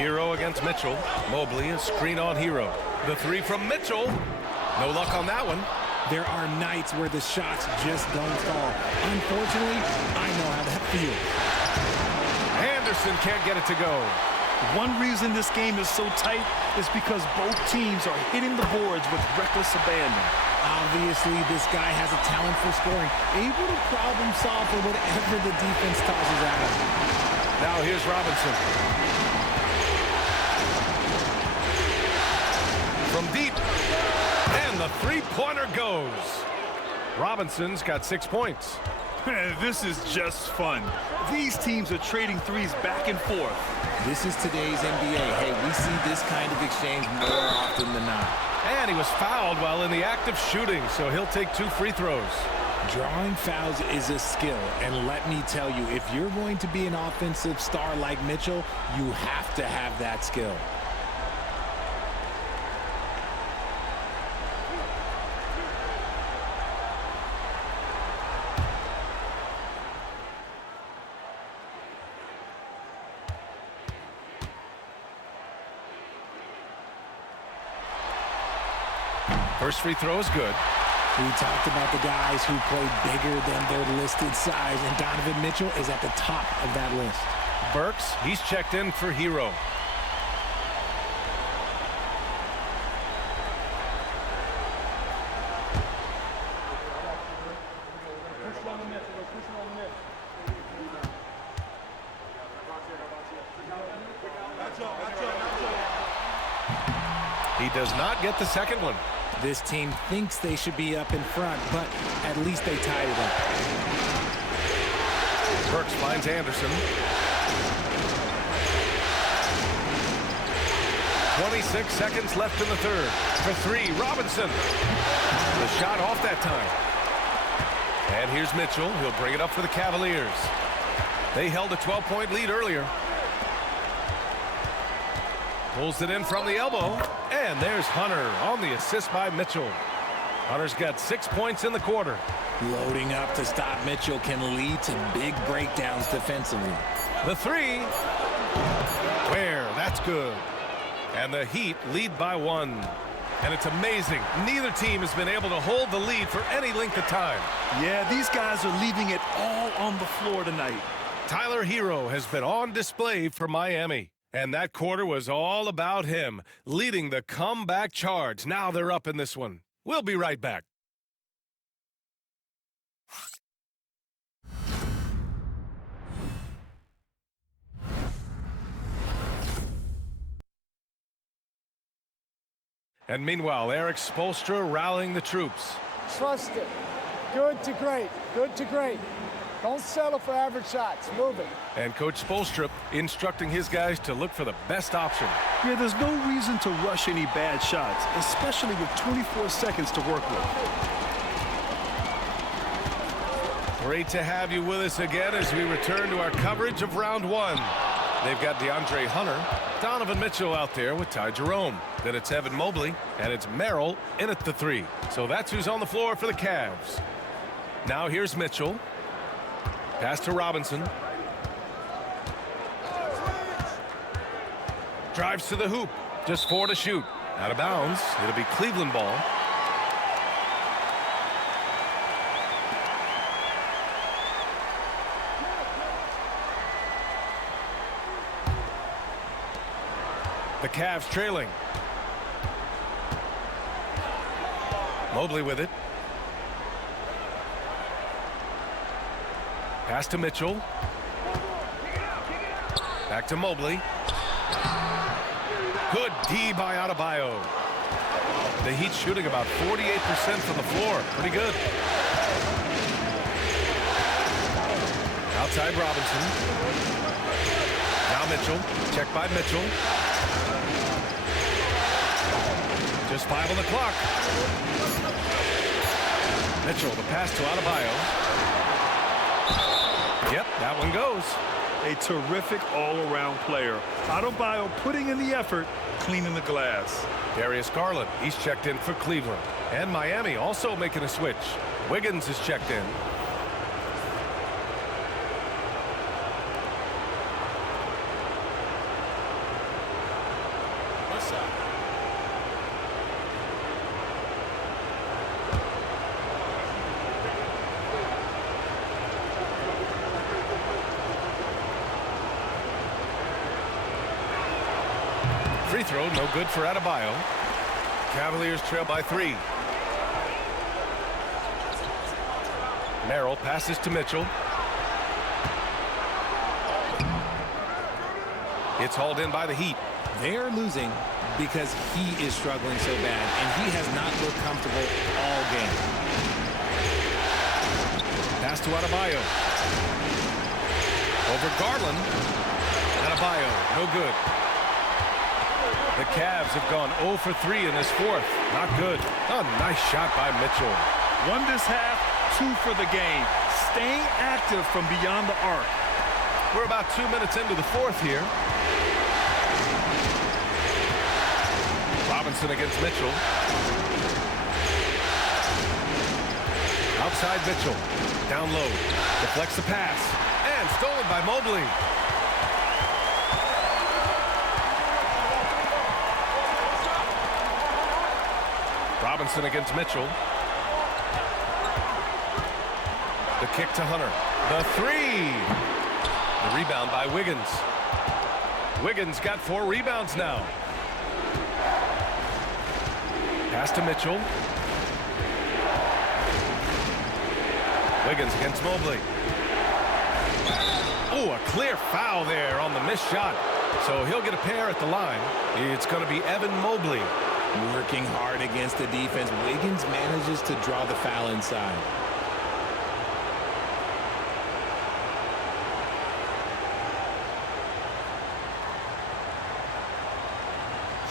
Hero against Mitchell. Mobley, a screen on Hero. The three from Mitchell. No luck on that one. There are nights where the shots just don't fall. Unfortunately, I know how that feels. Anderson can't get it to go. One reason this game is so tight is because both teams are hitting the boards with reckless abandon. Obviously, this guy has a talent for scoring, able to problem solve for whatever the defense tosses at him. Now here's Robinson. From deep, and the three-pointer goes. Robinson's got 6 points. This is just fun. These teams are trading threes back and forth. This is today's NBA. Hey, we see this kind of exchange more often than not. And he was fouled while in the act of shooting, so he'll take 2 free throws. Drawing fouls is a skill, and let me tell you, if you're going to be an offensive star like Mitchell, you have to have that skill. First free throw is good. We talked about the guys who played bigger than their listed size, and Donovan Mitchell is at the top of that list. Burks, he's checked in for Hero. He does not get the second one. This team thinks they should be up in front, but at least they tied it up. Burks finds Anderson. 26 seconds left in the third. For three, Robinson. The shot off that time. And here's Mitchell. He'll bring it up for the Cavaliers. They held a 12-point lead earlier. Pulls it in from the elbow. And there's Hunter on the assist by Mitchell. Hunter's got 6 points in the quarter. Loading up to stop Mitchell can lead to big breakdowns defensively. The three. Where? That's good. And the Heat lead by 1. And it's amazing. Neither team has been able to hold the lead for any length of time. Yeah, these guys are leaving it all on the floor tonight. Tyler Hero has been on display for Miami. And that quarter was all about him, leading the comeback charge. Now they're up in this one. We'll be right back. And meanwhile, Eric Spoelstra rallying the troops. Trust it. Good to great. Good to great. Don't settle for average shots. Move it. And Coach Spoelstra instructing his guys to look for the best option. Yeah, there's no reason to rush any bad shots, especially with 24 seconds to work with. Great to have you with us again as we return to our coverage of round 1. They've got DeAndre Hunter, Donovan Mitchell out there with Ty Jerome. Then it's Evan Mobley, and it's Merrill in at the 3. So that's who's on the floor for the Cavs. Now here's Mitchell. Pass to Robinson. Drives to the hoop. Just 4 to shoot. Out of bounds. It'll be Cleveland ball. The Cavs trailing. Mobley with it. Pass to Mitchell. Back to Mobley. Good D by Adebayo. The Heat shooting about 48% from the floor. Pretty good. Outside Robinson. Now Mitchell. Check by Mitchell. Just 5 on the clock. Mitchell, the pass to Adebayo. Yep, that one goes. A terrific all-around player. Adebayo putting in the effort, cleaning the glass. Darius Garland, he's checked in for Cleveland. And Miami also making a switch. Wiggins is checked in. free throw, no good for Adebayo. Cavaliers trail by 3. Merrill passes to Mitchell. It's hauled in by the Heat. They're losing because he is struggling so bad, and he has not looked comfortable all game. Pass to Adebayo. Over Garland. Adebayo, no good. The Cavs have gone 0 for 3 in this fourth. Not good. A nice shot by Mitchell. Won this half, 2 for the game. Staying active from beyond the arc. We're about 2 minutes into the fourth here. Robinson against Mitchell. Outside Mitchell. Down low. Deflects the pass. And stolen by Mobley. Robinson against Mitchell. The kick to Hunter. The 3. The rebound by Wiggins. Wiggins got 4 rebounds now. Pass to Mitchell. Wiggins against Mobley. Oh, a clear foul there on the missed shot. So he'll get a pair at the line. It's going to be Evan Mobley. Working hard against the defense, Wiggins manages to draw the foul inside.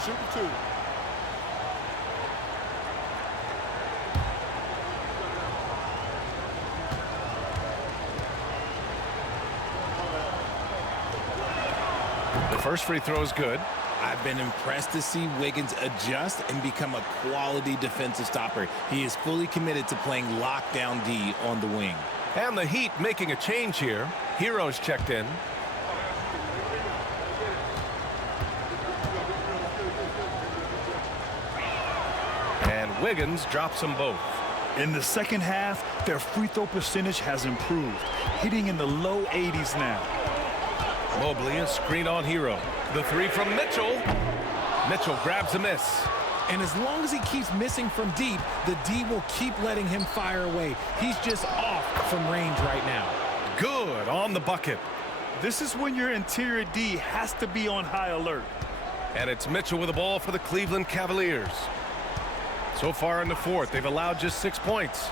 Shoot 2. The first free throw is good. I've been impressed to see Wiggins adjust and become a quality defensive stopper. He is fully committed to playing lockdown D on the wing. And the Heat making a change here. Hero's checked in. And Wiggins drops them both. In the second half, their free throw percentage has improved, hitting in the low 80s now. Mobley, a screen on Hero. The 3 from Mitchell. Mitchell grabs a miss. And as long as he keeps missing from deep, the D will keep letting him fire away. He's just off from range right now. Good on the bucket. This is when your interior D has to be on high alert. And it's Mitchell with the ball for the Cleveland Cavaliers. So far in the fourth, they've allowed just 6 points.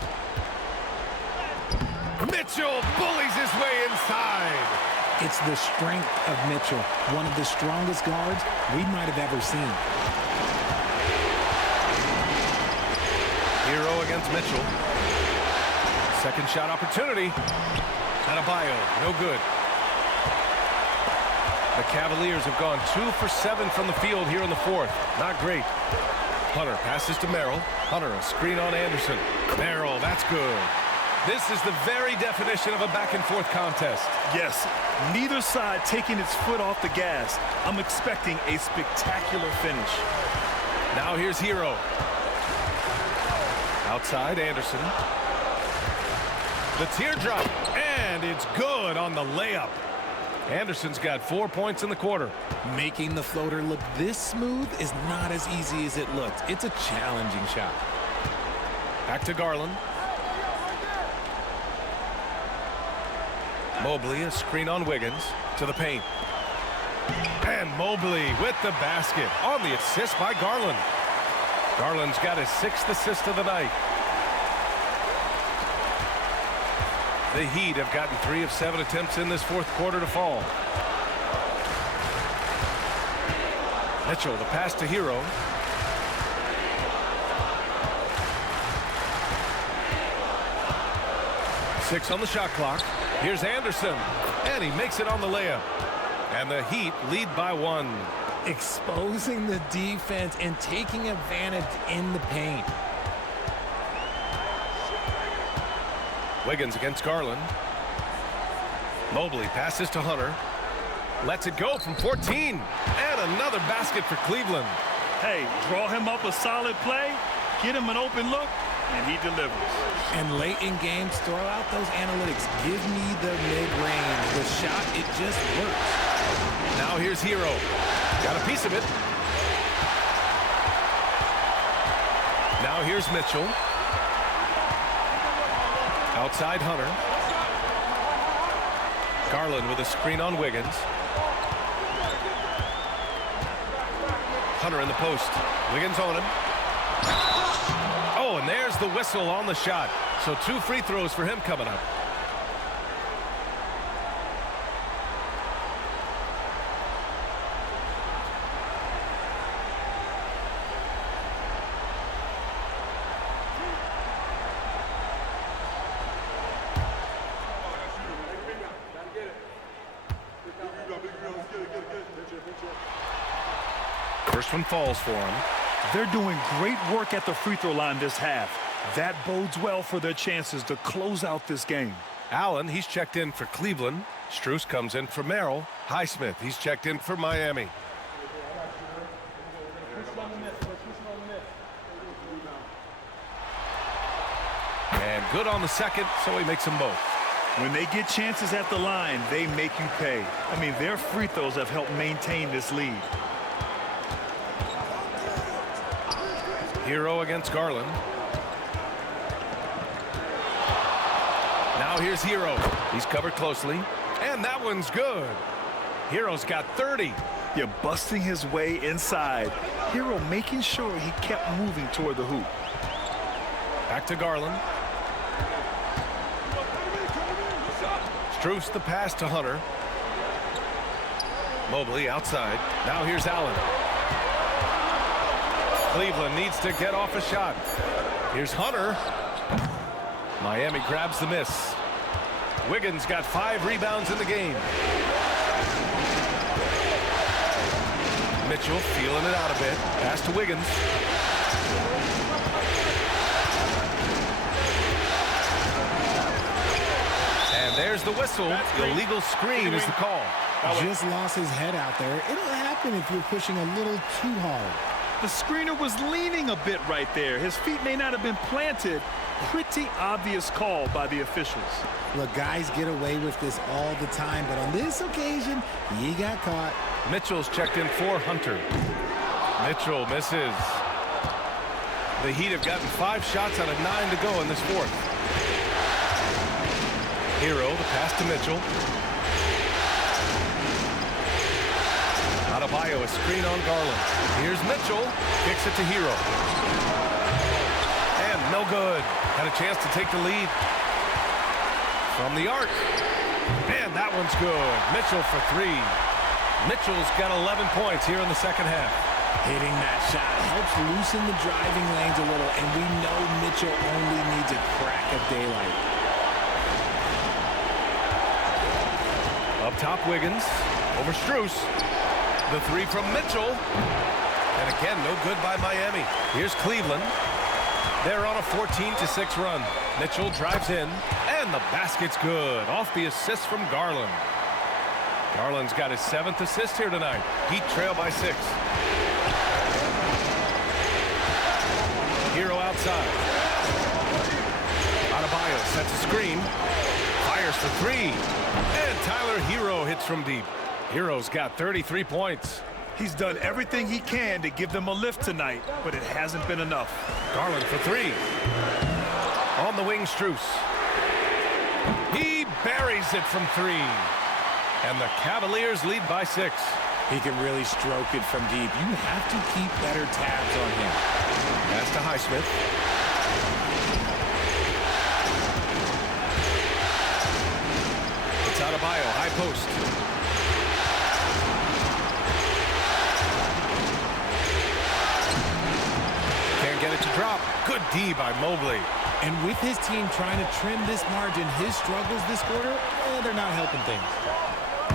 Mitchell bullies his way inside. It's the strength of Mitchell, one of the strongest guards we might have ever seen. Hero against Mitchell. Second shot opportunity. Adebayo, no good. The Cavaliers have gone 2 for 7 from the field here in the fourth. Not great. Hunter passes to Merrill. Hunter, a screen on Anderson. Merrill, that's good. This is the very definition of a back-and-forth contest. Yes, neither side taking its foot off the gas. I'm expecting a spectacular finish. Now here's Hero. Outside, Anderson. The teardrop, and it's good on the layup. Anderson's got 4 points in the quarter. Making the floater look this smooth is not as easy as it looks. It's a challenging shot. Back to Garland. Mobley, a screen on Wiggins, to the paint. And Mobley with the basket on the assist by Garland. Garland's got his 6th assist of the night. The Heat have gotten 3 of 7 attempts in this fourth quarter to fall. Mitchell, the pass to Hero. Six on the shot clock. Here's Anderson, and he makes it on the layup. And the Heat lead by 1. Exposing the defense and taking advantage in the paint. Wiggins against Garland. Mobley passes to Hunter. Lets it go from 14. And another basket for Cleveland. Hey, draw him up a solid play, get him an open look, and he delivers. And late in games, throw out those analytics. Give me the mid-range. The shot, it just works. Now here's Hero. Got a piece of it. Now here's Mitchell. Outside Hunter. Garland with a screen on Wiggins. Hunter in the post. Wiggins on him. Oh, and there's the whistle on the shot. So 2 free throws for him coming up. First one falls for him. They're doing great work at the free throw line this half. That bodes well for their chances to close out this game. Allen, he's checked in for Cleveland. Strus comes in for Merrill. Highsmith, he's checked in for Miami. And good on the second, so he makes them both. When they get chances at the line, they make you pay. I mean, their free throws have helped maintain this lead. Hero against Garland. Now here's Hero. He's covered closely. And that one's good. Hero's got 30. You're busting his way inside. Hero making sure he kept moving toward the hoop. Back to Garland. Strus the pass to Hunter. Mobley outside. Now here's Allen. Cleveland needs to get off a shot. Here's Hunter. Miami grabs the miss. Wiggins got 5 rebounds in the game. Mitchell feeling it out a bit. Pass to Wiggins. And there's the whistle. Illegal screen is the call. Just lost his head out there. It'll happen if you're pushing a little too hard. The screener was leaning a bit right there. His feet may not have been planted. Pretty obvious call by the officials. Look, guys get away with this all the time, but on this occasion, he got caught. Mitchell's checked in for Hunter. Mitchell misses. The Heat have gotten 5 shots out of 9 to go in this fourth. Hero, the pass to Mitchell. Adebayo, a screen on Garland. Here's Mitchell. Kicks it to Hero. And no good. Had a chance to take the lead. From the arc. And that one's good. Mitchell for 3. Mitchell's got 11 points here in the second half. Hitting that shot helps loosen the driving lanes a little, and we know Mitchell only needs a crack of daylight. Up top, Wiggins. Over Strus. The 3 from Mitchell. And again, no good by Miami. Here's Cleveland. They're on a 14-6 run. Mitchell drives in, and the basket's good. Off the assist from Garland. Garland's got his 7th assist here tonight. Heat trail by 6. Hero outside. Adebayo sets a screen. Fires for 3. And Tyler Hero hits from deep. Hero's got 33 points. He's done everything he can to give them a lift tonight, but it hasn't been enough. Garland for 3. On the wing, Strus. He buries it from 3. And the Cavaliers lead by 6. He can really stroke it from deep. You have to keep better tabs on him. Pass to Highsmith. It's Adebayo, high post. Can't get it to drop. Good D by Mobley. And with his team trying to trim this margin, his struggles this quarter, they're not helping things.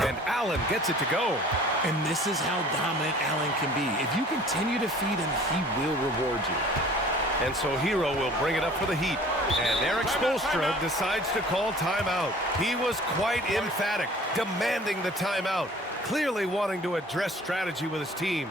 And Allen gets it to go. And this is how dominant Allen can be. If you continue to feed him, he will reward you. And so Hero will bring it up for the Heat. And Eric Spoelstra decides to call timeout. He was quite emphatic, demanding the timeout, clearly wanting to address strategy with his team.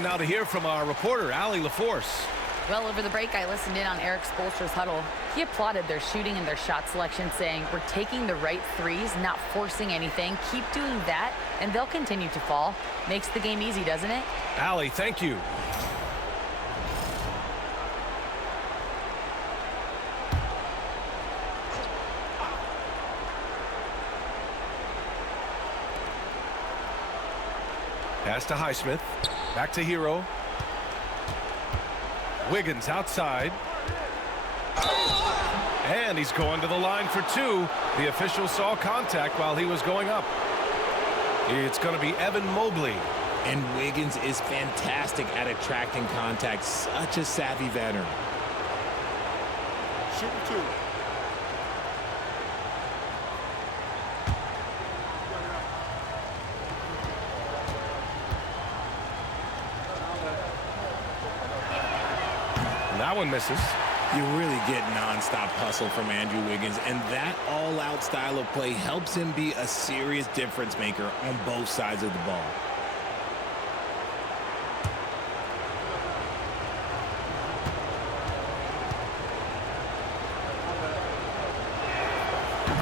Time now to hear from our reporter, Allie LaForce. Well, over the break, I listened in on Eric Spoelstra's huddle. He applauded their shooting and their shot selection, saying, we're taking the right threes, not forcing anything. Keep doing that, and they'll continue to fall. Makes the game easy, doesn't it? Allie, thank you. Pass to Highsmith. Back to Herro. Wiggins outside. And he's going to the line for two. The official saw contact while he was going up. It's going to be Evan Mobley. And Wiggins is fantastic at attracting contact. Such a savvy veteran. Shooting two. That one misses. You really get nonstop hustle from Andrew Wiggins, and that all-out style of play helps him be a serious difference maker on both sides of the ball.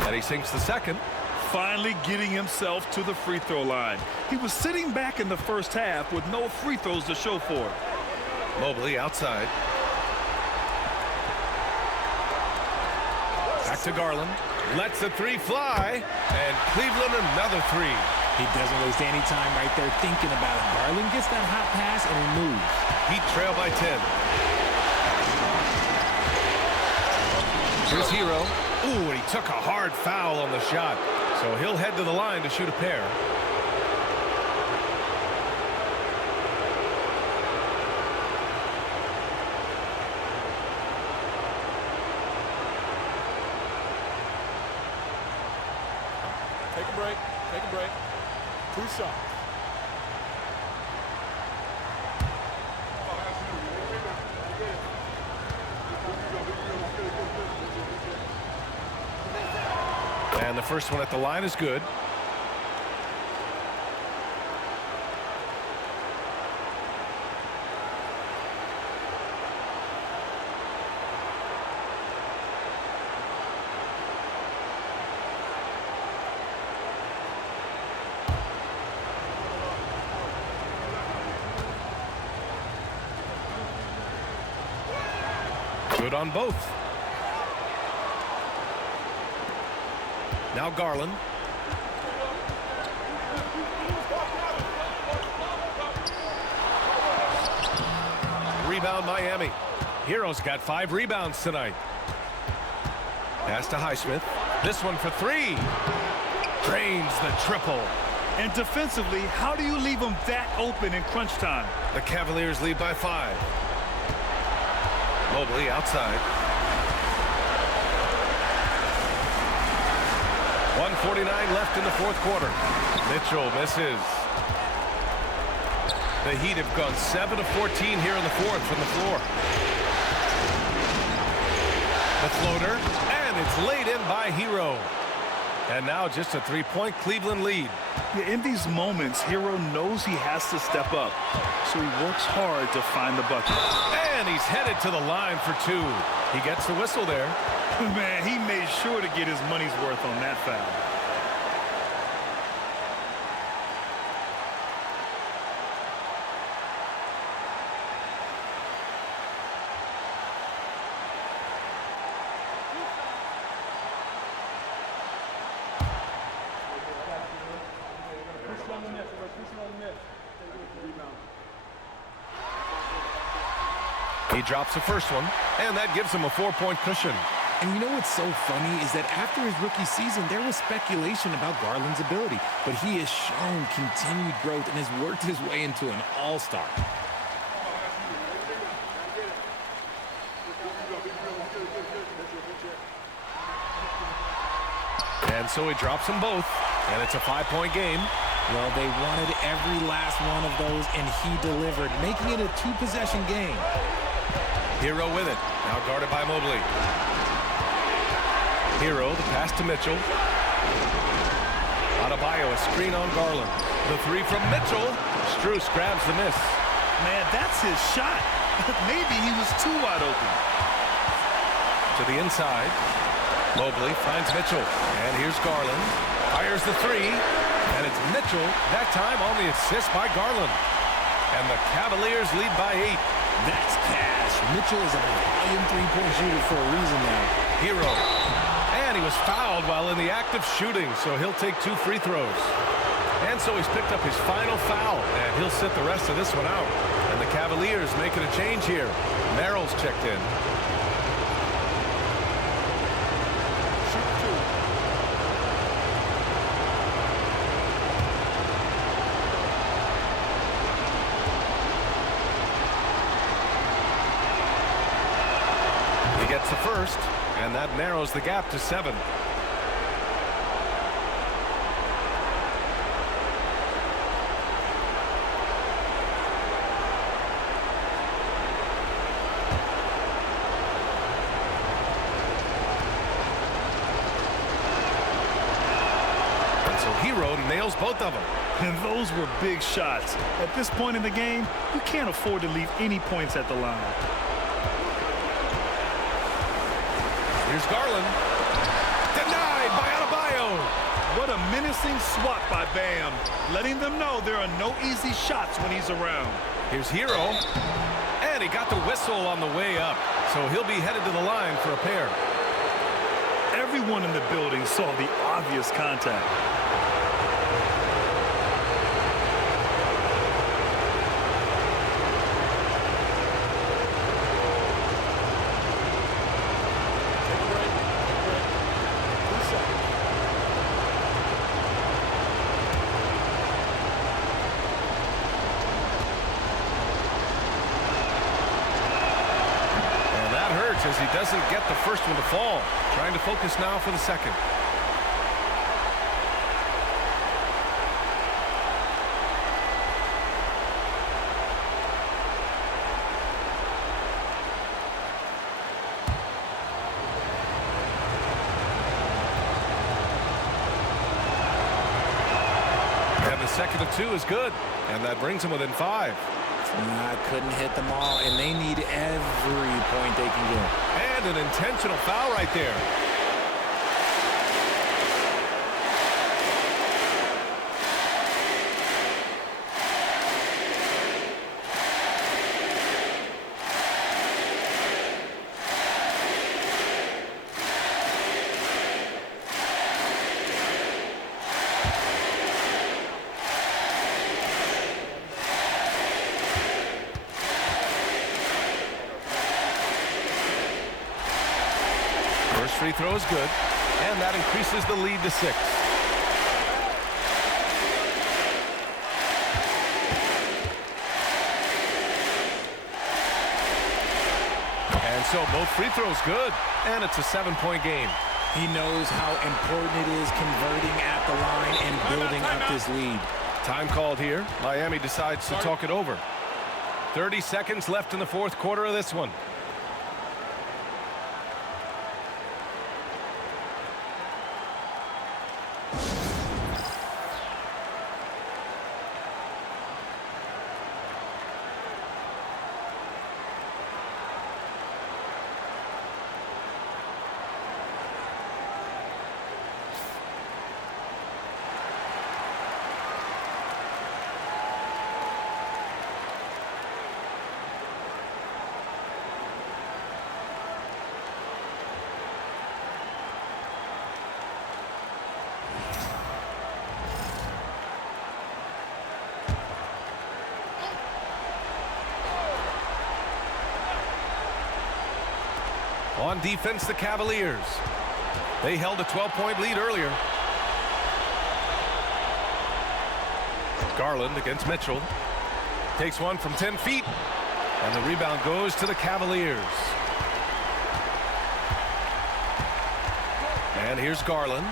And he sinks the second. Finally getting himself to the free throw line. He was sitting back in the first half with no free throws to show for it. Mobley outside. Back to Garland. Lets the three fly. And Cleveland another three. He doesn't waste any time right there thinking about it. Garland gets that hot pass and he moves. Heat trail by 10. Here's Herro. Ooh, and he took a hard foul on the shot. So he'll head to the line to shoot a pair. Take a break. Take a break. Two shots. And the first one at the line is good. Good on both. Now Garland. Rebound Miami. Herro's got 5 rebounds tonight. Pass to Highsmith. This one for 3. Drains the triple. And defensively, how do you leave them that open in crunch time? The Cavaliers lead by 5. Mobley outside. 1:49 left in the fourth quarter. Mitchell misses. The Heat have gone 7 of 14 here in the fourth from the floor. The floater, and it's laid in by Herro. And now just a 3-point Cleveland lead. Yeah, in these moments, Herro knows he has to step up, so he works hard to find the bucket. And he's headed to the line for 2. He gets the whistle there. Man, he made sure to get his money's worth on that foul. He drops the first one, and that gives him a 4-point cushion. And you know what's so funny is that after his rookie season, there was speculation about Garland's ability, but he has shown continued growth and has worked his way into an all-star. And so he drops them both, and it's a 5-point game. Well, they wanted every last one of those, and he delivered, making it a 2-possession game. Herro with it, now guarded by Mobley. Herro, the pass to Mitchell. Adebayo, a screen on Garland. The 3 from Mitchell. Strus grabs the miss. Man, that's his shot. Maybe he was too wide open. To the inside. Mobley finds Mitchell. And here's Garland. Fires the three. And it's Mitchell, that time on the assist by Garland. And the Cavaliers lead by 8. That's cash. Mitchell is a volume three-point shooter for a reason now. Hero. And he was fouled while in the act of shooting, so he'll take 2 free throws. And so he's picked up his final foul, and he'll sit the rest of this one out. And the Cavaliers making a change here. Merrill's checked in. He gets the first, and that narrows the gap to 7. Hero nails both of them. And those were big shots. At this point in the game, you can't afford to leave any points at the line. Here's Garland. Denied by Adebayo. What a menacing swat by Bam, letting them know there are no easy shots when he's around. Here's Hero. And he got the whistle on the way up. So he'll be headed to the line for a pair. Everyone in the building saw the obvious contact. As he doesn't get the first one to fall. Trying to focus now for the second. And the second of 2 is good. And that brings him within 5. Couldn't hit them all, and they need every point they can get. And an intentional foul right there. Free throw is good, and that increases the lead to 6. And so both free throws good, and it's a 7-point game. He knows how important it is converting at the line and building up this lead. Time called here. Miami decides to talk it over. 30 seconds left in the 4th quarter of this one. On defense, the Cavaliers. They held a 12-point lead earlier. Garland against Mitchell. Takes one from 10 feet. And the rebound goes to the Cavaliers. And here's Garland.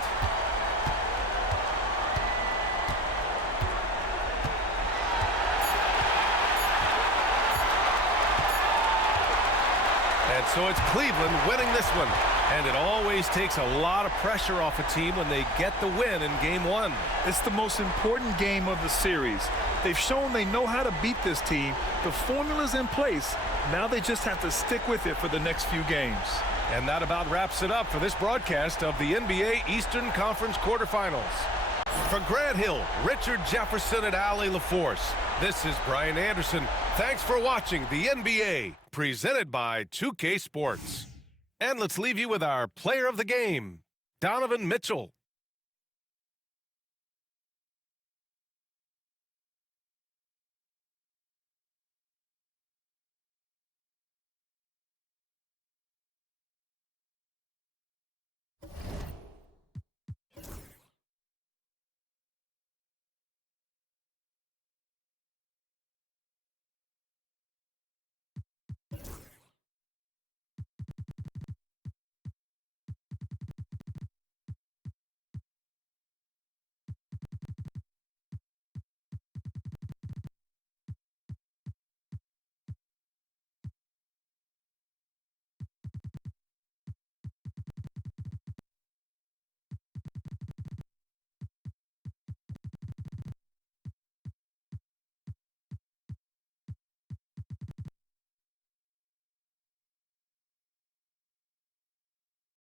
And so it's Cleveland winning this one. And it always takes a lot of pressure off a team when they get the win in Game 1. It's the most important game of the series. They've shown they know how to beat this team. The formula's in place. Now they just have to stick with it for the next few games. And that about wraps it up for this broadcast of the NBA Eastern Conference quarterfinals. For Grant Hill, Richard Jefferson, and Allie LaForce, this is Brian Anderson. Thanks for watching the NBA, presented by 2K Sports. And let's leave you with our player of the game, Donovan Mitchell.